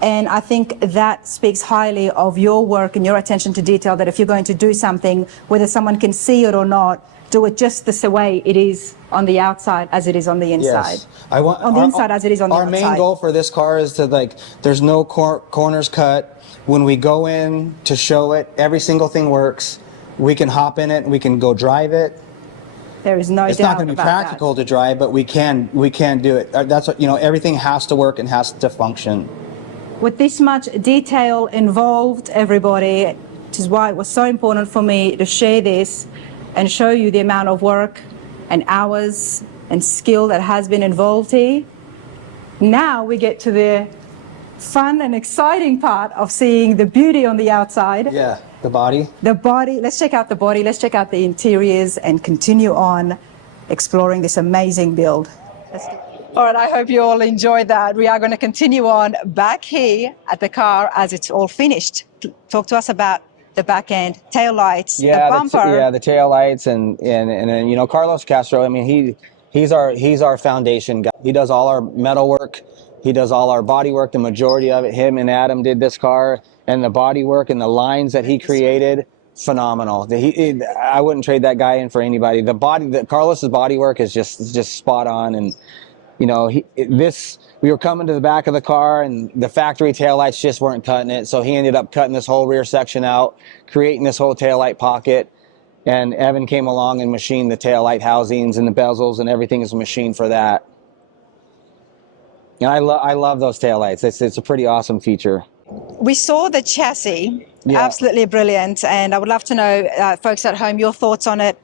And I think that speaks highly of your work and your attention to detail, that if you're going to do something, whether someone can see it or not, do it just the way it is on the outside as it is on the inside. Yes. I want on the inside as it is on the outside. Our main goal for this car is to, like, there's no corners cut. When we go in to show it, every single thing works. We can hop in it, we can go drive it. There is no doubt. It's not going to be about practical to drive, but we can do it. That's what, you know, everything has to work and has to function. With this much detail involved, everybody, which is why it was so important for me to share this and show you the amount of work and hours and skill that has been involved here. Now we get to the fun and exciting part of seeing the beauty on the outside. Yeah, the body. The body, let's check out the body, let's check out the interiors and continue on exploring this amazing build. All right, I hope you all enjoyed that. We are going to continue on back here at the car as it's all finished. Talk to us about the back end, tail lights, the bumper. The tail lights and you know, Carlos Castro, I mean, he's our foundation guy. He does all our metal work. He does all our body work, the majority of it. Him and Adam did this car, and the body work and the lines that he created, phenomenal. I wouldn't trade that guy in for anybody. Carlos's body work is just spot on. And you know, we were coming to the back of the car and the factory taillights just weren't cutting it. So he ended up cutting this whole rear section out, creating this whole taillight pocket. And Evan came along and machined the taillight housings and the bezels, and everything is machined for that. And I love those taillights. It's a pretty awesome feature. We saw the chassis, absolutely brilliant. And I would love to know, folks at home, your thoughts on it.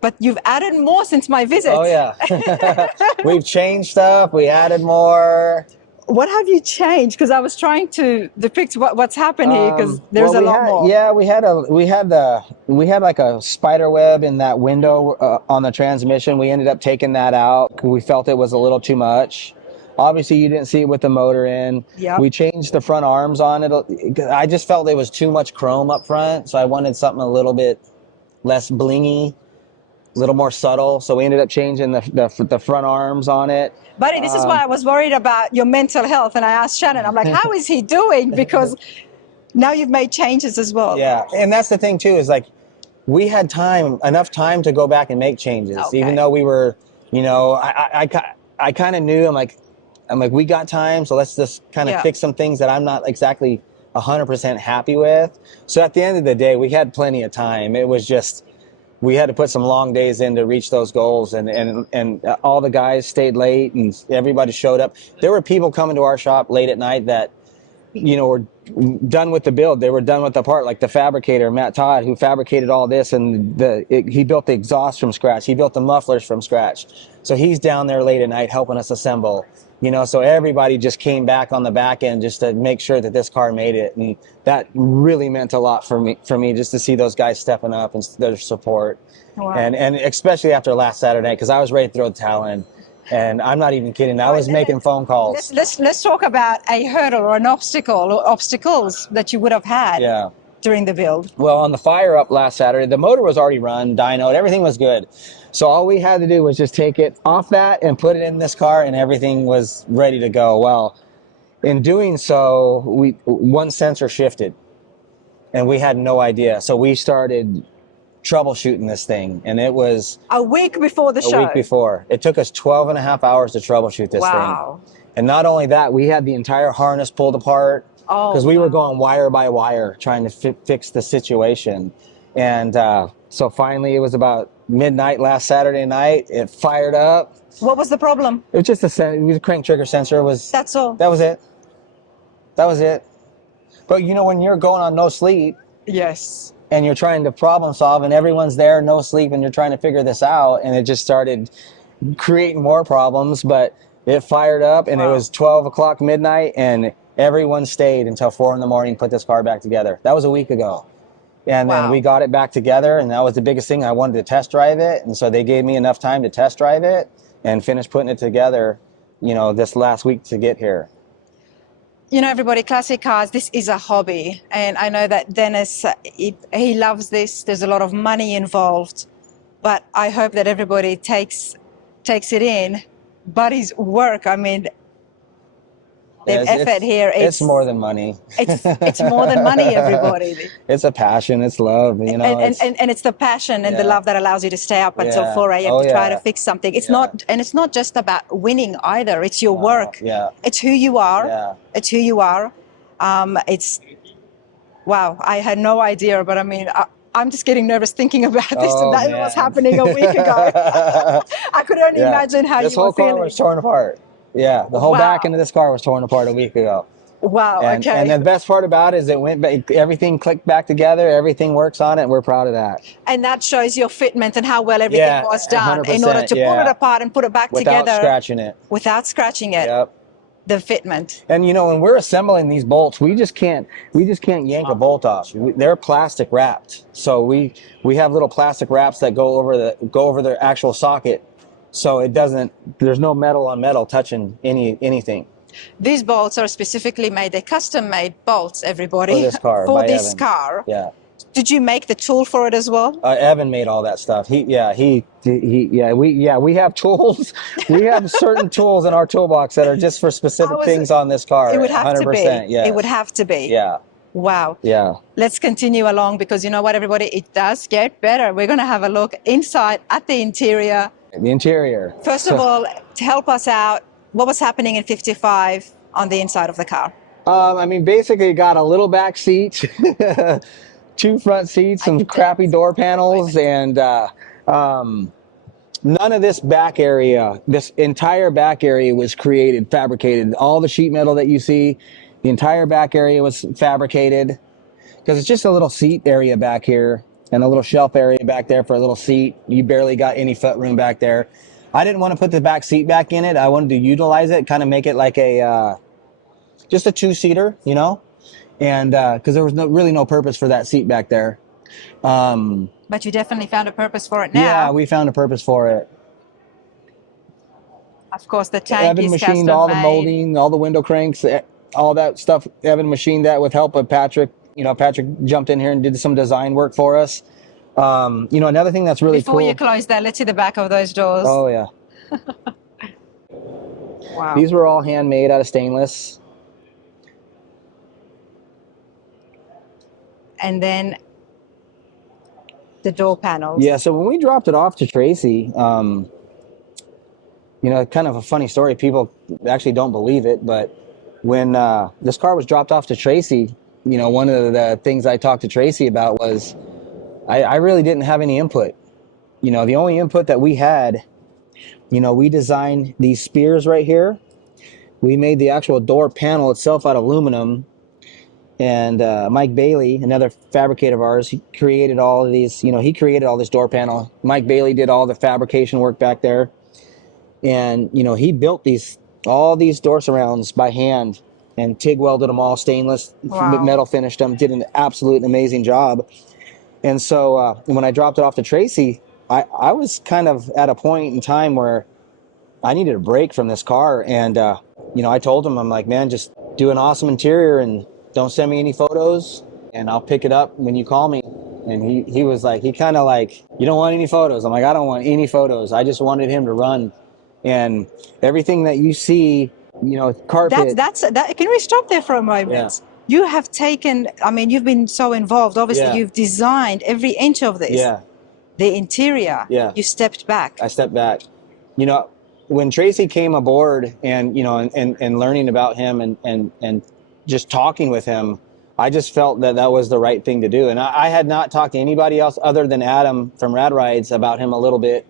But you've added more since my visit. Oh, yeah. We've changed stuff. We added more. What have you changed? Because I was trying to depict what's happened here, because there's a lot more. Yeah, we had like a spider web in that window on the transmission. We ended up taking that out. We felt it was a little too much. Obviously, you didn't see it with the motor in. Yep. We changed the front arms on it. I just felt there was too much chrome up front, so I wanted something a little bit less blingy, a little more subtle. So we ended up changing the front arms on it. Buddy, this is why I was worried about your mental health. And I asked Shannon, I'm like, how is he doing? Because now you've made changes as well. Yeah, and that's the thing too, is like, we had enough time to go back and make changes. Okay. Even though we were, you know, I kind of knew, I'm like, we got time, so let's just kind of fix some things that I'm not exactly 100% happy with. So at the end of the day, we had plenty of time. It was just, we had to put some long days in to reach those goals, and all the guys stayed late and everybody showed up. There were people coming to our shop late at night that, you know, were done with the build. They were done with the part, like the fabricator, Matt Todd, who fabricated all this, and he built the exhaust from scratch. He built the mufflers from scratch. So he's down there late at night helping us assemble. You know, so everybody just came back on the back end just to make sure that this car made it. And that really meant a lot for me just to see those guys stepping up and their support. Wow. And especially after last Saturday, because I was ready to throw the towel in. And I'm not even kidding. I was making phone calls. Let's talk about a hurdle or an obstacle or obstacles that you would have had during the build. Well, on the fire up last Saturday, the motor was already run, dynoed, everything was good. So all we had to do was just take it off that and put it in this car, and everything was ready to go. Well, in doing so, one sensor shifted, and we had no idea. So we started troubleshooting this thing, and it was a week before the show. A week before. It took us 12 and a half hours to troubleshoot this thing. And not only that, we had the entire harness pulled apart because we were going wire by wire trying to fix the situation. And so finally, it was about midnight last Saturday night. It fired up. What was the problem? It was just the crank trigger sensor was. That's all. That was it. That was it. But you know, when you're going on no sleep. Yes. And you're trying to problem solve, and everyone's there, no sleep, and you're trying to figure this out, and it just started creating more problems. But it fired up, and it was 12 o'clock midnight, and everyone stayed until 4 in the morning, put this car back together. That was a week ago. And then we got it back together, and that was the biggest thing. I wanted to test drive it, and so they gave me enough time to test drive it and finish putting it together, you know, this last week to get here. You know, everybody, classic cars, this is a hobby. And I know that Dennis, he loves this. There's a lot of money involved. But I hope that everybody takes it in. Buddy's work, I mean, the effort here. It's more than money. It's more than money, everybody. It's a passion. It's love, you know. And it's the passion and the love that allows you to stay up until 4 a.m. to try to fix something. It's not, and it's not just about winning either. It's your work. Yeah. It's who you are. Yeah. It's who you are. Wow, I had no idea, but I mean, I'm just getting nervous thinking about this, and that was happening a week ago. I could only imagine how you were feeling. This whole car was torn apart. Yeah, the whole back end of this car was torn apart a week ago. Wow, okay. And the best part about it is it went back, everything clicked back together, everything works on it, and we're proud of that. And that shows your fitment and how well everything was done in order to pull it apart and put it back together. Without scratching it. Without scratching it. Yep. The fitment. And you know, when we're assembling these bolts, we just can't yank a bolt off. They're plastic wrapped. So we have little plastic wraps that go over the actual socket. So there's no metal on metal touching anything. These bolts are specifically made, they're custom made bolts, everybody. For this car. For this car. Yeah. Did you make the tool for it as well? Evan made all that stuff. We have tools. We have certain tools in our toolbox that are just for specific things on this car. It would have 100%, to be. Yes. It would have to be. Yeah. Wow. Yeah. Let's continue along because you know what, everybody? It does get better. We're going to have a look inside at the interior. The interior. First of all, to help us out, what was happening in 55 on the inside of the car? I mean, basically got a little back seat, 2 front seats, some crappy door panels, and none of this back area, this entire back area was fabricated. All the sheet metal that you see, the entire back area was fabricated because it's just a little seat area back here and a little shelf area back there for a little seat. You barely got any foot room back there. I didn't want to put the back seat back in it. I wanted to utilize it, kind of make it like just a 2-seater, you know? And because there was really no purpose for that seat back there. But you definitely found a purpose for it now. Yeah, we found a purpose for it. Of course, the tank Evan machined all the molding, all the window cranks, all that stuff. Evan machined that with help of Patrick. You know, Patrick jumped in here and did some design work for us. You know, another thing that's really cool. Before you close that, let's see the back of those doors. Oh, yeah. Wow. These were all handmade out of stainless. And then the door panels. Yeah, so when we dropped it off to Tracy, you know, kind of a funny story. People actually don't believe it, but when this car was dropped off to Tracy, you know, one of the things I talked to Tracy about was I really didn't have any input. You know, the only input that we had, you know, we designed these spears right here. We made the actual door panel itself out of aluminum. And Mike Bailey, another fabricator of ours, he created all of these, you know, he created all this door panel. Mike Bailey did all the fabrication work back there. And, you know, he built these all these door surrounds by hand and TIG welded them all, stainless Wow. metal finished them, did an absolute amazing job. And so when I dropped it off to Tracy, I was kind of at a point in time where I needed a break from this car. And, you know, I told him, I'm like, man, just do an awesome interior and don't send me any photos and I'll pick it up when you call me. And he was like, he kind of like, you don't want any photos? I'm like, I don't want any photos. I just wanted him to run. And everything that you see, you know, carpet. That. Can we stop there for a moment? Yeah. You have taken, I mean, you've been so involved. Obviously, Yeah. you've designed every inch of this. Yeah. The interior. Yeah. You stepped back. I stepped back. You know, when Tracy came aboard and, you know, and learning about him and just talking with him, I just felt that that was the right thing to do. And I had not talked to anybody else other than Adam from Rad Rides about him a little bit.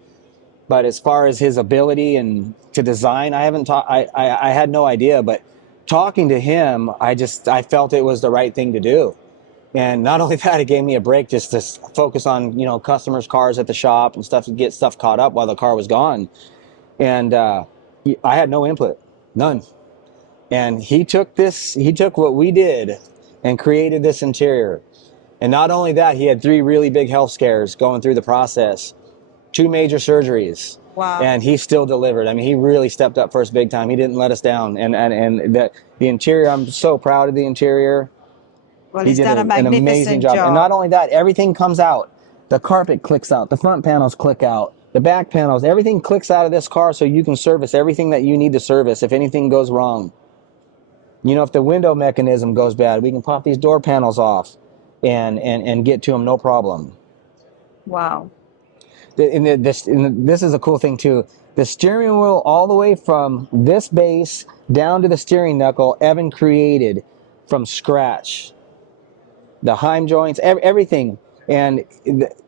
But as far as his ability and to design, I haven't talked, I had no idea. But talking to him, I felt it was the right thing to do. And not only that, it gave me a break just to focus on, you know, customers' cars at the shop and stuff, to get stuff caught up while the car was gone. And I had no input, none. And he took what we did and created this interior. And not only that, he had 3 really big health scares going through the process, 2 major surgeries. Wow. And he still delivered. I mean, he really stepped up for us big time. He didn't let us down. And the interior, I'm so proud of the interior. Well, He he's did done a an magnificent amazing job. And not only that, everything comes out. The carpet clicks out. The front panels click out. The back panels, everything clicks out of this car so you can service everything that you need to service if anything goes wrong. You know, if the window mechanism goes bad, we can pop these door panels off and get to them no problem. Wow. This is a cool thing too. The steering wheel all the way from this base down to the steering knuckle, Evan created from scratch. The heim joints, everything. And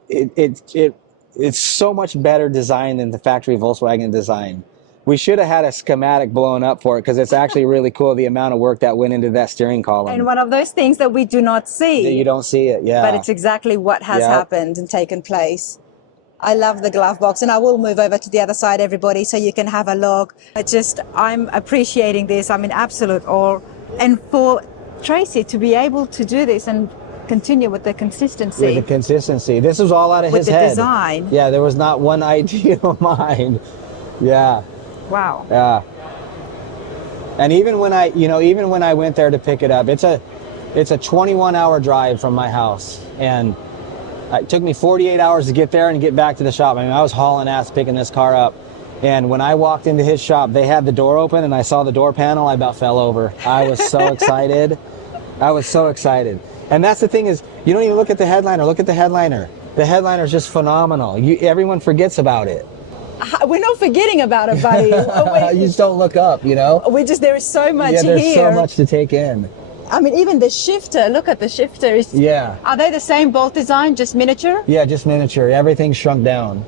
it's so much better design than the factory Volkswagen design. We should have had a schematic blown up for it because it's actually really cool the amount of work that went into that steering column. And one of those things that we do not see. You don't see it, yeah. But it's exactly what has happened and taken place. I love the glove box, and I will move over to the other side, everybody, so you can have a look. I'm appreciating this. I'm in absolute awe. And for Tracy to be able to do this and continue with the consistency. With the consistency. This was all out of his head. With the design. Yeah, there was not one idea of mine. Yeah. Wow. Yeah. And even when I went there to pick it up, it's a 21-hour drive from my house, and it took me 48 hours to get there and get back to the shop. I mean, I was hauling ass picking this car up. And when I walked into his shop, they had the door open and I saw the door panel, I about fell over. I was so excited. I was so excited. And that's the thing is, you don't even look at the headliner. Look at the headliner. The headliner is just phenomenal. Everyone forgets about it. We're not forgetting about it, buddy. You just don't look up, you know? There is so much here. Yeah, there's so much to take in. I mean, even the shifter, look at the shifter. Yeah. Are they the same bolt design, just miniature? Yeah, just miniature. Everything's shrunk down.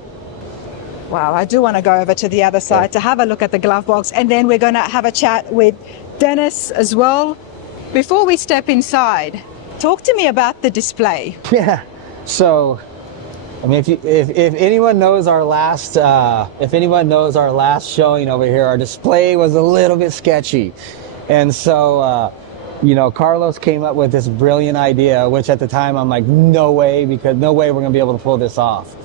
Wow, I do want to go over to the other side to have a look at the glove box, and then we're going to have a chat with Dennis as well. Before we step inside, talk to me about the display. Yeah. So, I mean, if anyone knows our last showing over here, our display was a little bit sketchy, and so you know, Carlos came up with this brilliant idea, which at the time I'm like, no way, because no way we're gonna be able to pull this off,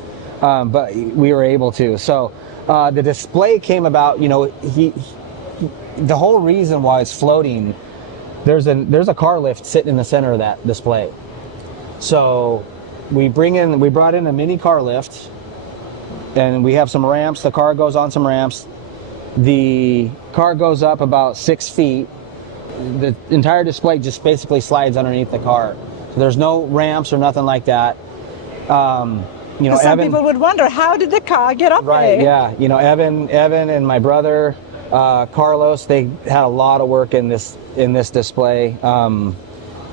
but we were able to. So the display came about. You know, the whole reason why it's floating, there's a car lift sitting in the center of that display. So we brought in a mini car lift, and we have some ramps. The car goes on some ramps. The car goes up about 6 feet. The entire display just basically slides underneath the car. So there's no ramps or nothing like that. You know, some people would wonder, how did the car get up there? Right, yeah. You know, Evan and my brother, Carlos, they had a lot of work in this display. And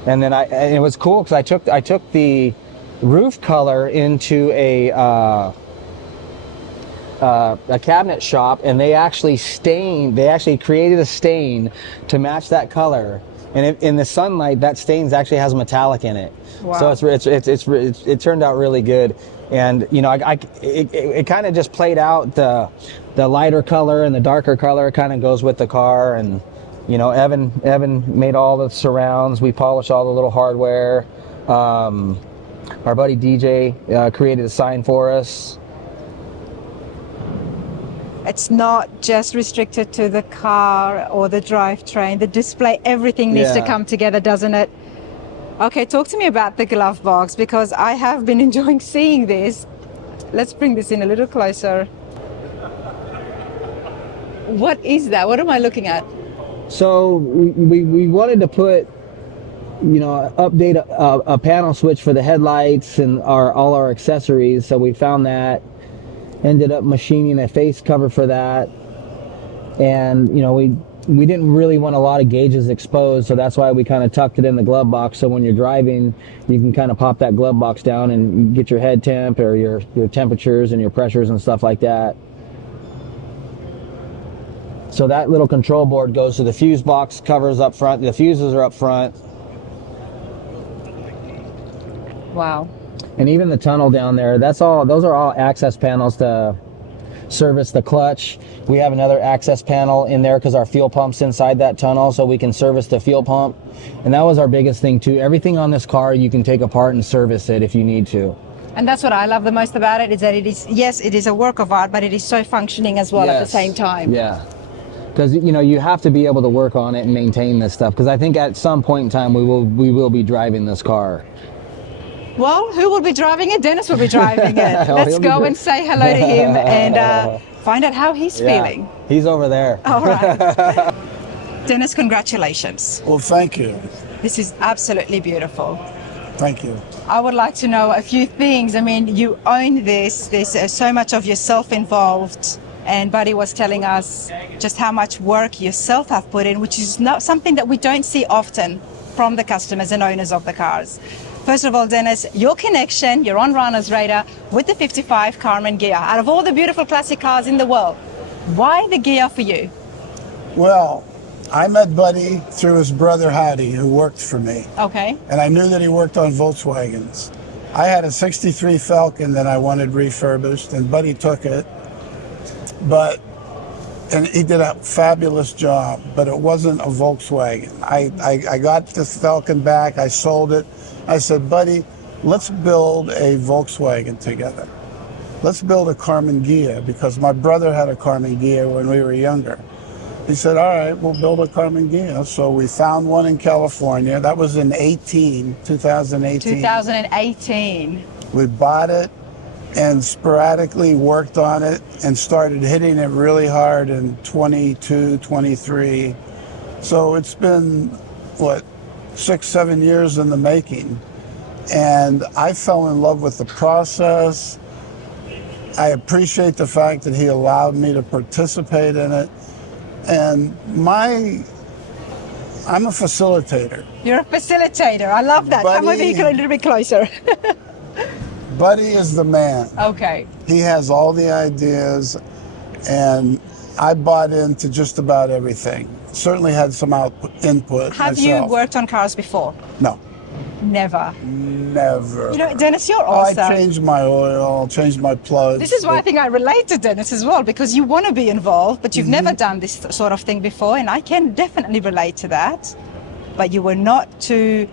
then it was cool because I took the roof color into a cabinet shop, and they actually created a stain to match that color And in the sunlight, that stains actually has metallic in it. Wow. So it turned out really good. And you know, it kind of just played out the lighter color and the darker color kind of goes with the car. And you know, Evan made all the surrounds. We polished all the little hardware. Our buddy DJ created a sign for us. It's not just restricted to the car or the drivetrain. The display, everything needs to come together, doesn't it? Okay, talk to me about the glove box, because I have been enjoying seeing this. Let's bring this in a little closer. What is that? What am I looking at? So we wanted to put, you know, update a panel switch for the headlights and all our accessories. So we found that. Ended up machining a face cover for that, and you know, we didn't really want a lot of gauges exposed, so that's why we kind of tucked it in the glove box, so when you're driving you can kind of pop that glove box down and get your head temp or your temperatures and your pressures and stuff like that. So that little control board goes to the fuse box covers up front. The fuses are up front. Wow. And even the tunnel down there, those are all access panels to service the clutch. We have another access panel in there because our fuel pump's inside that tunnel, so we can service the fuel pump. And that was our biggest thing too. Everything on this car you can take apart and service it if you need to. And that's what I love the most about it, is that it is, yes, it is a work of art, but it is so functioning as well at the same time. Yeah. Because you know, you have to be able to work on it and maintain this stuff, because I think at some point in time we will be driving this car. Well, who will be driving it? Dennis will be driving it. Let's go and say hello to him and find out how he's feeling. He's over there. All right. Dennis, congratulations. Well, thank you. This is absolutely beautiful. Thank you. I would like to know a few things. I mean, you own this. There's so much of yourself involved. And Buddy was telling us just how much work yourself have put in, which is not something that we don't see often from the customers and owners of the cars. First of all, Dennis, your connection, you're on Rana's radar with the 55 Karmann Ghia. Out of all the beautiful classic cars in the world, why the Ghia for you? Well, I met Buddy through his brother Howdy, who worked for me. Okay. And I knew that he worked on Volkswagens. I had a 63 Falcon that I wanted refurbished, and Buddy took it. And he did a fabulous job, but it wasn't a Volkswagen. I got this Falcon back, I sold it. I said, Buddy, let's build a Volkswagen together. Let's build a Karmann Ghia, because my brother had a Karmann Ghia when we were younger. He said, all right, we'll build a Karmann Ghia. So we found one in California. That was in 2018. 2018. We bought it and sporadically worked on it and started hitting it really hard in 22, 23. So it's been, 6-7 years in the making. And I fell in love with the process. I appreciate the fact that he allowed me to participate in it. And I'm a facilitator. You're a facilitator. I love that. Come over here a little bit closer. Buddy is the man. Okay. He has all the ideas, and I bought into just about everything. Certainly had some input Have myself. you worked on cars before? No. Never. Never. You know, Dennis, you're awesome. I changed my oil, changed my plugs. This is why I think I relate to Dennis as well, because you want to be involved, but you've never done this sort of thing before, and I can definitely relate to that. But you were not too...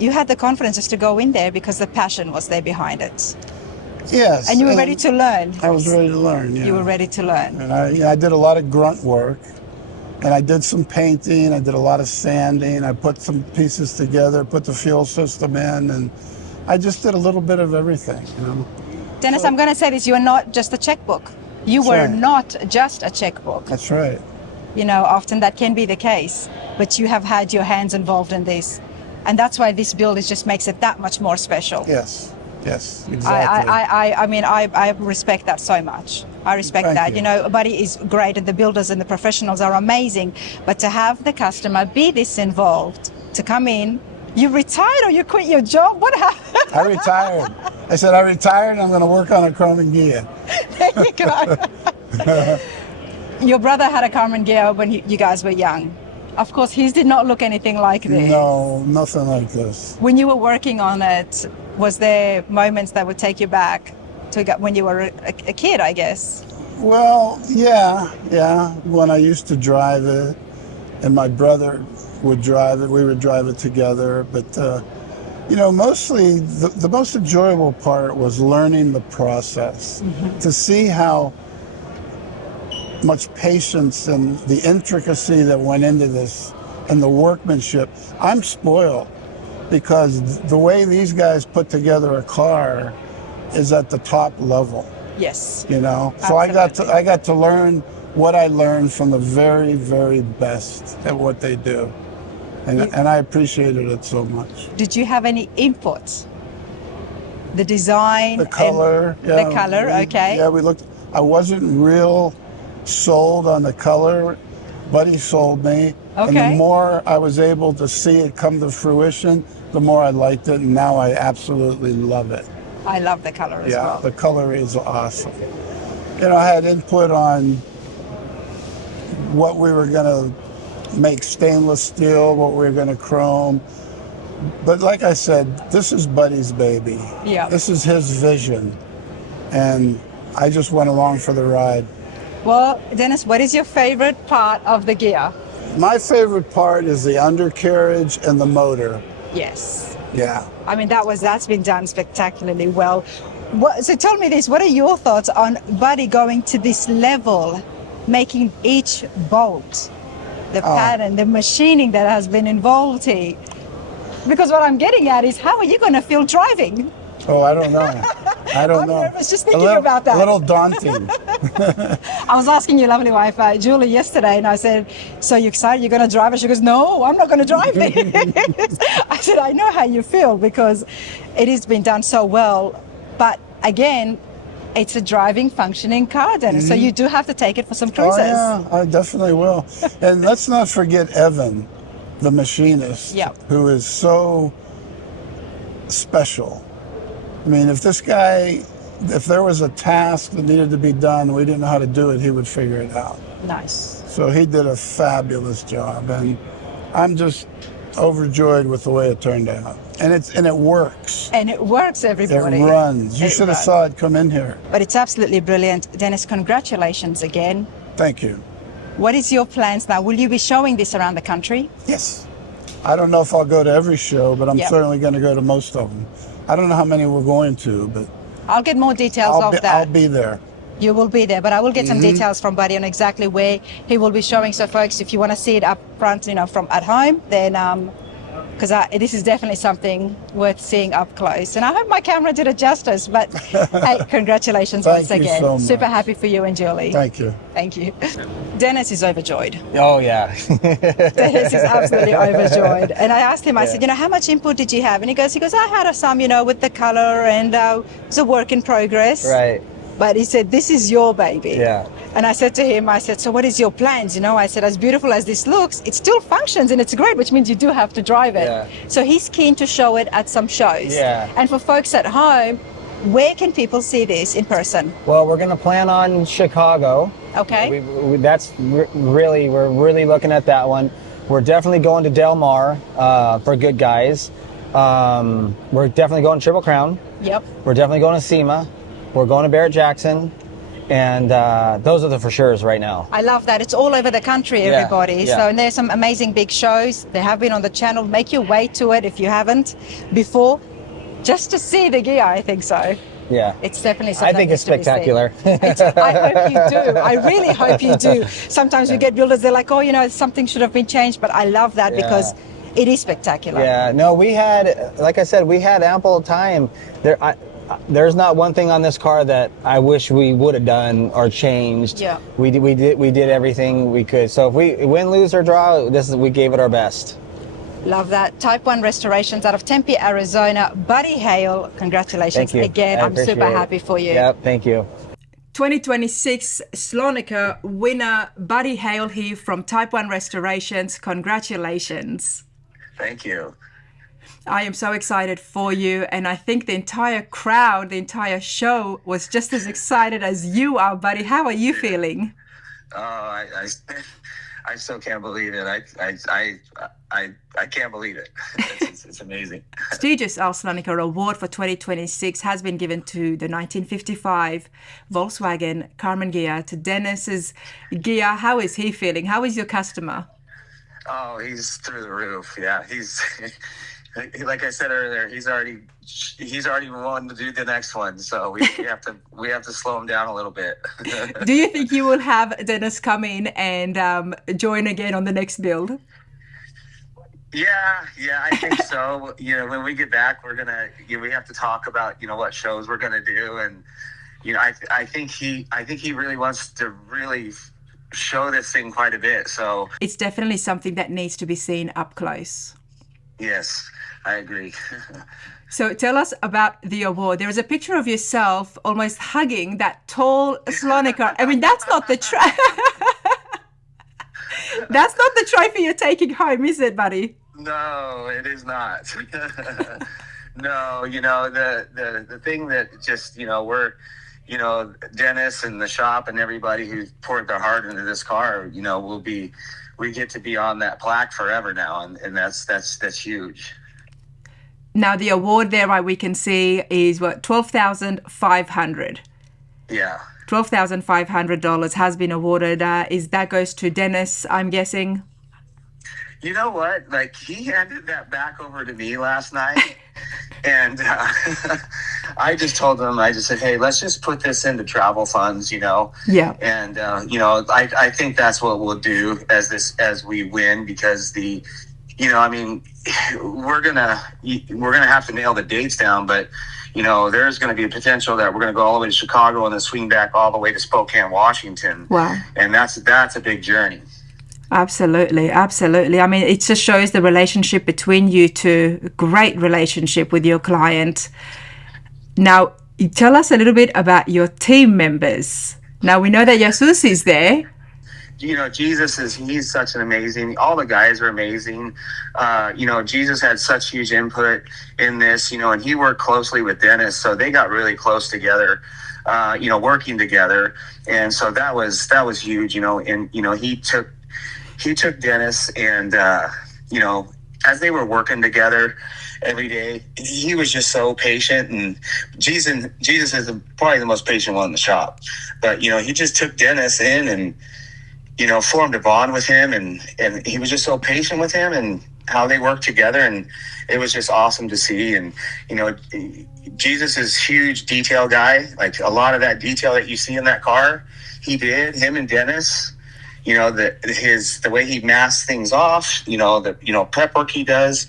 You had the confidence just to go in there because the passion was there behind it. Yes. And you were ready to learn. I was ready to learn, yeah. You were ready to learn. And I did a lot of grunt work, and I did some painting, I did a lot of sanding, I put some pieces together, put the fuel system in, and I just did a little bit of everything, you know. Dennis, I'm going to say this, you are not just a checkbook. You were not just a checkbook. That's right. You know, often that can be the case, but you have had your hands involved in this. And that's why this build just makes it that much more special. Yes, exactly. I mean, I respect that so much. I respect Thank that. you. You know, Buddy is great and the builders and the professionals are amazing. But to have the customer be this involved, to come in, you retired or you quit your job? What happened? I retired. I said, I retired and I'm going to work on a Karmann Ghia. There you go. Your brother had a Karmann Ghia when you guys were young. Of course, his did not look anything like this. No, nothing like this. When you were working on it, was there moments that would take you back to when you were a kid, I guess? Well, yeah. When I used to drive it, and my brother would drive it, we would drive it together. But, mostly the most enjoyable part was learning the process, to see how much patience and the intricacy that went into this and the workmanship. I'm spoiled because the way these guys put together a car is at the top level. Yes. So I got to learn what I learned from the very, very best at what they do. And I appreciated it so much. Did you have any input? The design? The color. The color, okay. Yeah, we looked. I wasn't real sold on the color. Buddy sold me. Okay. And the more I was able to see it come to fruition, the more I liked it. And now I absolutely love it. I love the color as well. Yeah, the color is awesome. I had input on what we were going to make stainless steel, what we were going to chrome. But like I said, this is Buddy's baby. Yeah. This is his vision. And I just went along for the ride. Well, Dennis, what is your favorite part of the Ghia? My favorite part is the undercarriage and the motor. Yes. Yeah. I mean, that's been done spectacularly well. So tell me this, what are your thoughts on Buddy going to this level, making each bolt, the pattern, the machining that has been involved here? Because what I'm getting at is, how are you going to feel driving? Oh, I don't know. I don't know. I'm nervous just thinking about that. A little daunting. I was asking your lovely wife, Julie, yesterday, and I said, so you excited you're going to drive it? She goes, no, I'm not going to drive it. I said, I know how you feel because it has been done so well. But again, it's a driving, functioning car, Dennis. So you do have to take it for some cruises. Oh, yeah, I definitely will. And let's not forget Evan, the machinist, who is so special. I mean, if there was a task that needed to be done, we didn't know how to do it, he would figure it out. Nice. So he did a fabulous job, and I'm just overjoyed with the way it turned out. And it works. And it works, everybody. It runs. You should have saw it come in here. But it's absolutely brilliant. Dennis, congratulations again. Thank you. What is your plans now? Will you be showing this around the country? Yes. I don't know if I'll go to every show, but I'm certainly going to go to most of them. I don't know how many we're going to, but I'll get more details of that. I'll be there. You will be there, but I will get some details from Buddy on exactly where he will be showing. So, folks, if you want to see it up front, from at home, then because this is definitely something worth seeing up close. And I hope my camera did it justice. But hey, congratulations once again. Thank you so much. Super happy for you and Julie. Thank you. Thank you. Dennis is overjoyed. Oh, yeah. Dennis is absolutely overjoyed. And I asked him, I said, how much input did you have? And he goes, I had some, with the color, and it's a work in progress. Right. But he said, this is your baby. Yeah. And I said to him, so what is your plans? I said, as beautiful as this looks, it still functions and it's great, which means you do have to drive it. Yeah. So he's keen to show it at some shows. Yeah. And for folks at home, where can people see this in person? Well, we're going to plan on Chicago. Okay. We're really looking at that one. We're definitely going to Del Mar for Good Guys. We're definitely going to Triple Crown. Yep. We're definitely going to SEMA. We're going to Barrett-Jackson. And those are the for sures right now. I love that. It's all over the country, everybody. Yeah. So, and there's some amazing big shows. They have been on the channel. Make your way to it if you haven't before, just to see the Ghia, I think so. Yeah. It's definitely something. I think it's spectacular. I hope you do. I really hope you do. Sometimes we get builders, they're like, something should have been changed. But I love that because it is spectacular. Yeah. No, we had, like I said, we had ample time. There's not one thing on this car that I wish we would have done or changed. Yeah. We did everything we could. So if we win, lose, or draw, we gave it our best. Love that. Type 1 Restorations out of Tempe, Arizona. Buddy Hale, congratulations again. I'm super happy for you. Yep, thank you. 2026 Slonaker winner Buddy Hale here from Type 1 Restorations. Congratulations. Thank you. I am so excited for you, and I think the entire crowd, the entire show was just as excited as you are, Buddy. How are you feeling? Oh, I still can't believe it. I can't believe it. It's amazing. Prestigious Slonaker Award for 2026 has been given to the 1955 Volkswagen Karmann Ghia, to Dennis's Ghia. How is he feeling? How is your customer? Oh, he's through the roof. Yeah, he's like I said earlier. He's already wanting to do the next one. So we have to slow him down a little bit. Do you think you will have Dennis come in and join again on the next build? Yeah, I think so. When we get back, we have to talk about what shows we're gonna do, and I think he really wants to really show this thing quite a bit. So it's definitely something that needs to be seen up close. Yes, I agree. So tell us about the award. There is a picture of yourself almost hugging that tall Slonaker. I mean, that's not the that's not the trophy you're taking home, is it, buddy? No, it is not. No, the thing that just, we're, Dennis and the shop and everybody who poured their heart into this car, we get to be on that plaque forever now. And that's huge. Now the award there, we can see, is what, $12,500. Yeah. $12,500 has been awarded. That goes to Dennis, I'm guessing? You know what? Like, he handed that back over to me last night. And I just told him, I just said, hey, let's just put this into travel funds, Yeah. And, I think that's what we'll do as we win, because we're gonna have to nail the dates down, but there's going to be a potential that we're going to go all the way to Chicago and then swing back all the way to Spokane, Washington. Wow. And that's a big journey. Absolutely. I mean, it just shows the relationship between you two, great relationship with your client. Now, tell us a little bit about your team members. Now, we know that Jesus is there. He's such an amazing, all the guys are amazing. Jesus had such huge input in this, and he worked closely with Dennis. So they got really close together, working together. And so that was huge, and, he took Dennis and, as they were working together every day, he was just so patient. And Jesus is probably the most patient one in the shop. But, he just took Dennis in and, formed a bond with him, and he was just so patient with him and how they worked together. And it was just awesome to see. And, Jesus is a huge detail guy. Like, a lot of that detail that you see in that car, him and Dennis, the way he masks things off, the prep work he does.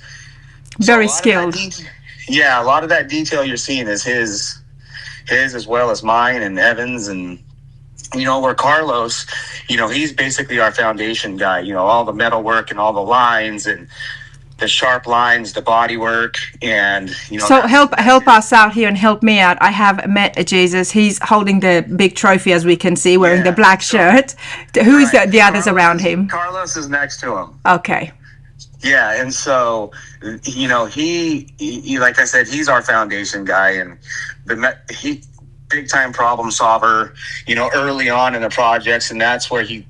Very skilled. A lot of that detail you're seeing is his as well as mine and Evan's. And, where Carlos, he's basically our foundation guy, all the metal work and all the lines and the sharp lines, the body work, and So help us out here and help me out. I have met Jesus. He's holding the big trophy, as we can see, wearing the black shirt. Who is the others around him? Carlos is next to him. Okay. Yeah, and so he like I said, he's our foundation guy, and he big time problem solver. Early on in the projects, and that's where he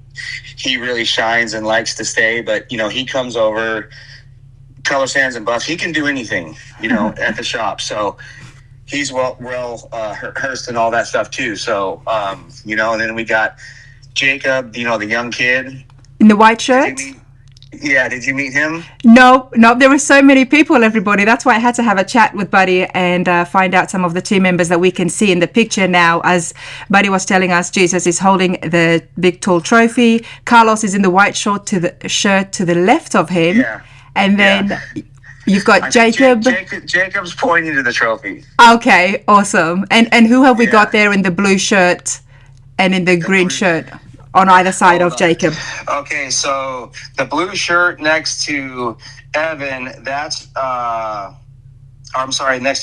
really shines and likes to stay. But he comes over, color sands and buffs. He can do anything, at the shop. So he's well rehearsed and all that stuff too. So and then we got Jacob, the young kid in the white shirt. Did you meet him? No, there were so many people, everybody. That's why I had to have a chat with Buddy and find out some of the team members that we can see in the picture now. As Buddy was telling us, Jesus is holding the big tall trophy. Carlos is in the white shirt to the left of him. Yeah. And then you've got Jacob. Jacob's pointing to the trophy. Okay, awesome. And who have we got there in the blue shirt and in the green shirt on either side of Jacob? Okay, so the blue shirt next to Evan, next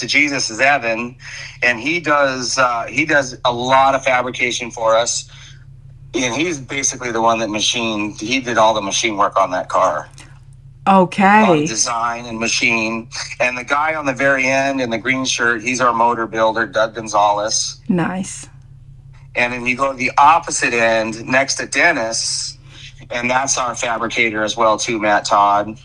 to Jesus is Evan, and he does a lot of fabrication for us. And he's basically the one that he did all the machine work on that car. Okay. Design and machine. And the guy on the very end in the green shirt, he's our motor builder, Doug Gonzalez. Nice. And then you go to the opposite end next to Dennis, and that's our fabricator as well too, Matt Todd.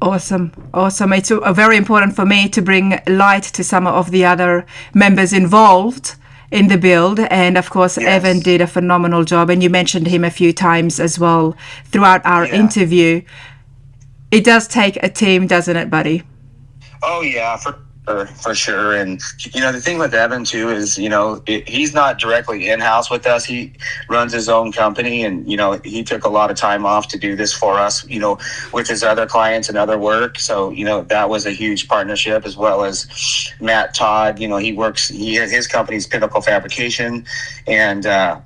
Awesome. It's very important for me to bring light to some of the other members involved in the build. And of course, Yes. Evan did a phenomenal job. And you mentioned him a few times as well throughout our interview. It does take a team, doesn't it, Buddy? Oh yeah, for sure. And the thing with Evan too is he's not directly in house with us. He runs his own company, and he took a lot of time off to do this for us. With his other clients and other work. So that was a huge partnership, as well as Matt Todd. His company's Pinnacle Fabrication, and the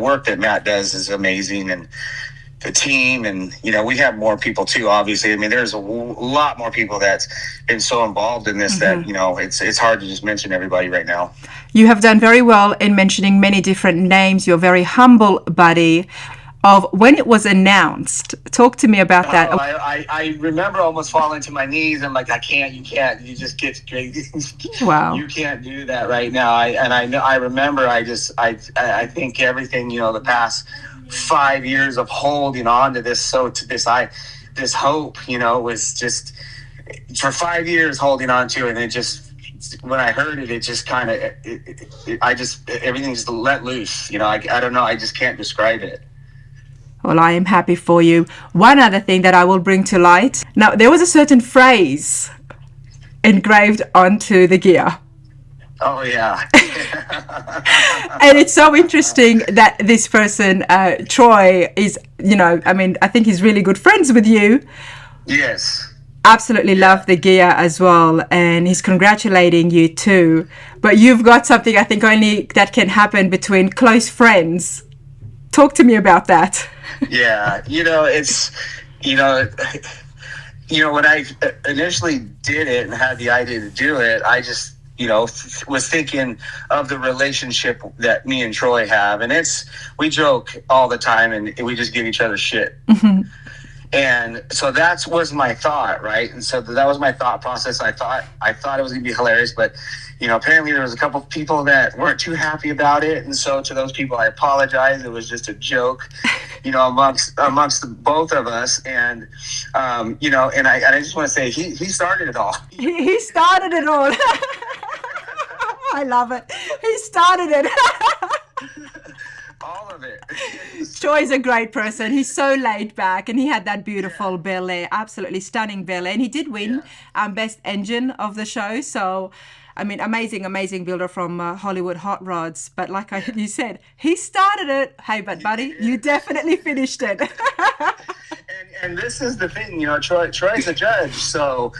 work that Matt does is amazing. And the team, and we have more people too, obviously. I mean, there's a lot more people that's been so involved in this that it's hard to just mention everybody right now. You have done very well in mentioning many different names. You're very humble, Buddy. Of when it was announced, talk to me about that. I remember almost falling to my knees. I'm like, you can't, you just get crazy. Wow. You can't do that right now. I remember, I think everything, the past 5 years of holding on to this, this hope, was just for 5 years holding on to it. And it just, when I heard it, it just kind of, everything just let loose. I don't know. I just can't describe it. Well, I am happy for you. One other thing that I will bring to light. Now, there was a certain phrase engraved onto the Ghia. Oh, yeah. And it's so interesting that this person, Troy, is, I think he's really good friends with you. Yes. Absolutely love the Ghia as well. And he's congratulating you too. But you've got something I think only that can happen between close friends. Talk to me about that. Yeah. It's, when I initially did it and had the idea to do it, I just, was thinking of the relationship that me and Troy have. And we joke all the time, and we just give each other shit. Mm-hmm. And so that was my thought, right? And so that was my thought process. I thought it was going to be hilarious, but, apparently there was a couple of people that weren't too happy about it. And so to those people, I apologize. It was just a joke, amongst both of us. And, and I just want to say he started it all. He started it all. I love it. He started it. All of it. Troy's a great person. He's so laid back, and he had that beautiful Bel Air, absolutely stunning Bel Air. And he did win Best Engine of the show. So, amazing builder from Hollywood Hot Rods. But like you said, he started it. Hey, but Buddy, you definitely finished it. And this is the thing, Troy's a judge. So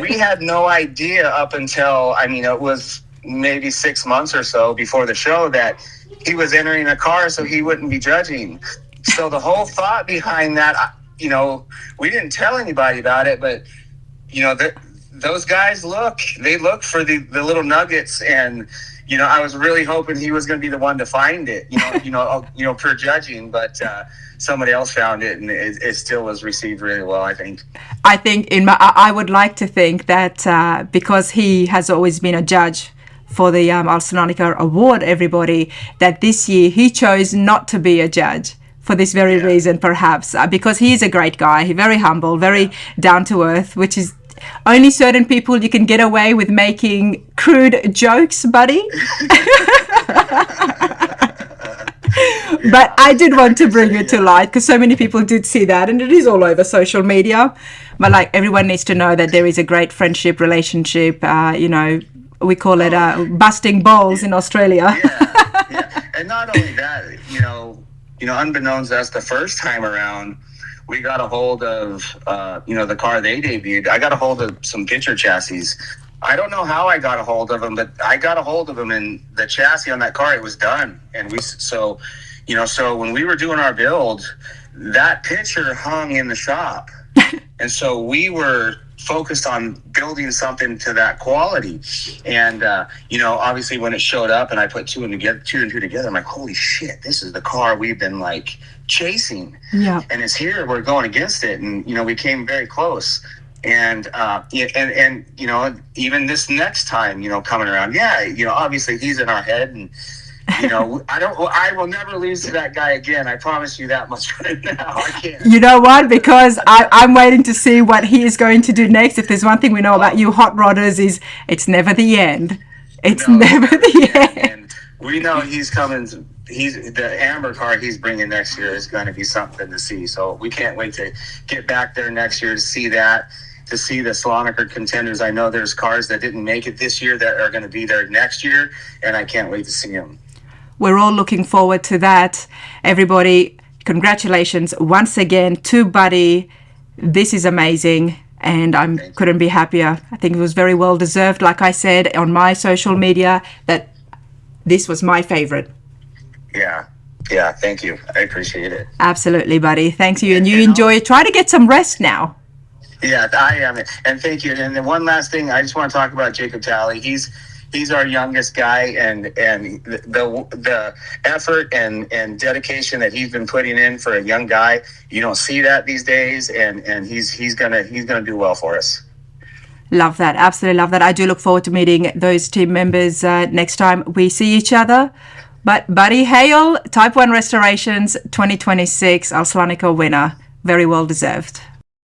we had no idea up until, it was maybe 6 months or so before the show that he was entering a car so he wouldn't be judging. So the whole thought behind that, we didn't tell anybody about it, but, those guys look for the little nuggets. And, I was really hoping he was going to be the one to find it, per judging, but somebody else found it, and it still was received really well, I think. I think I would like to think that because he has always been a judge for the Slonaker Award, everybody, that this year he chose not to be a judge for this very reason, perhaps, because he is a great guy. He's very humble, very down to earth, which is only certain people you can get away with making crude jokes, Buddy. But I did want to bring it to light because so many people did see that, and it is all over social media. But everyone needs to know that there is a great friendship, relationship, we call it busting balls in Australia. Yeah. And not only that, unbeknownst to us the first time around, we got a hold of, the car they debuted. I got a hold of some picture chassis. I don't know how I got a hold of them, but I got a hold of them, and the chassis on that car, it was done. And so when we were doing our build, that picture hung in the shop. And so we were focused on building something to that quality. And, obviously when it showed up and I put two and two together, I'm like, holy shit, this is the car we've been chasing. Yeah. And it's here, we're going against it. And, we came very close. And, even this next time, coming around, obviously he's in our head, and, You know, I will never lose to that guy again. I promise you that much right now. I can't. You know what? Because I'm waiting to see what he is going to do next. If there's one thing we know about you hot rodders is it's never the end. It's never the end. And we know he's coming. He's the amber car he's bringing next year is going to be something to see. So we can't wait to get back there next year to see that, to see the Slonaker contenders. I know there's cars that didn't make it this year that are going to be there next year, and I can't wait to see them. We're all looking forward to that. Everybody, congratulations once again to Buddy. This is amazing, and I couldn't be happier. I think it was very well deserved. Like I said on my social media, that this was my favorite. Yeah, thank you. I appreciate it. Absolutely, Buddy. Thanks you, and you enjoy it. Try to get some rest now. Yeah, I am, and thank you. And then one last thing, I just want to talk about Jacob Talley. He's our youngest guy, and the effort and dedication that he's been putting in for a young guy, you don't see that these days, and he's gonna do well for us. Love that. Absolutely love that. I do look forward to meeting those team members next time we see each other. But Buddy Hale, Type 1 Restorations 2026, our Slonaker winner. Very well deserved.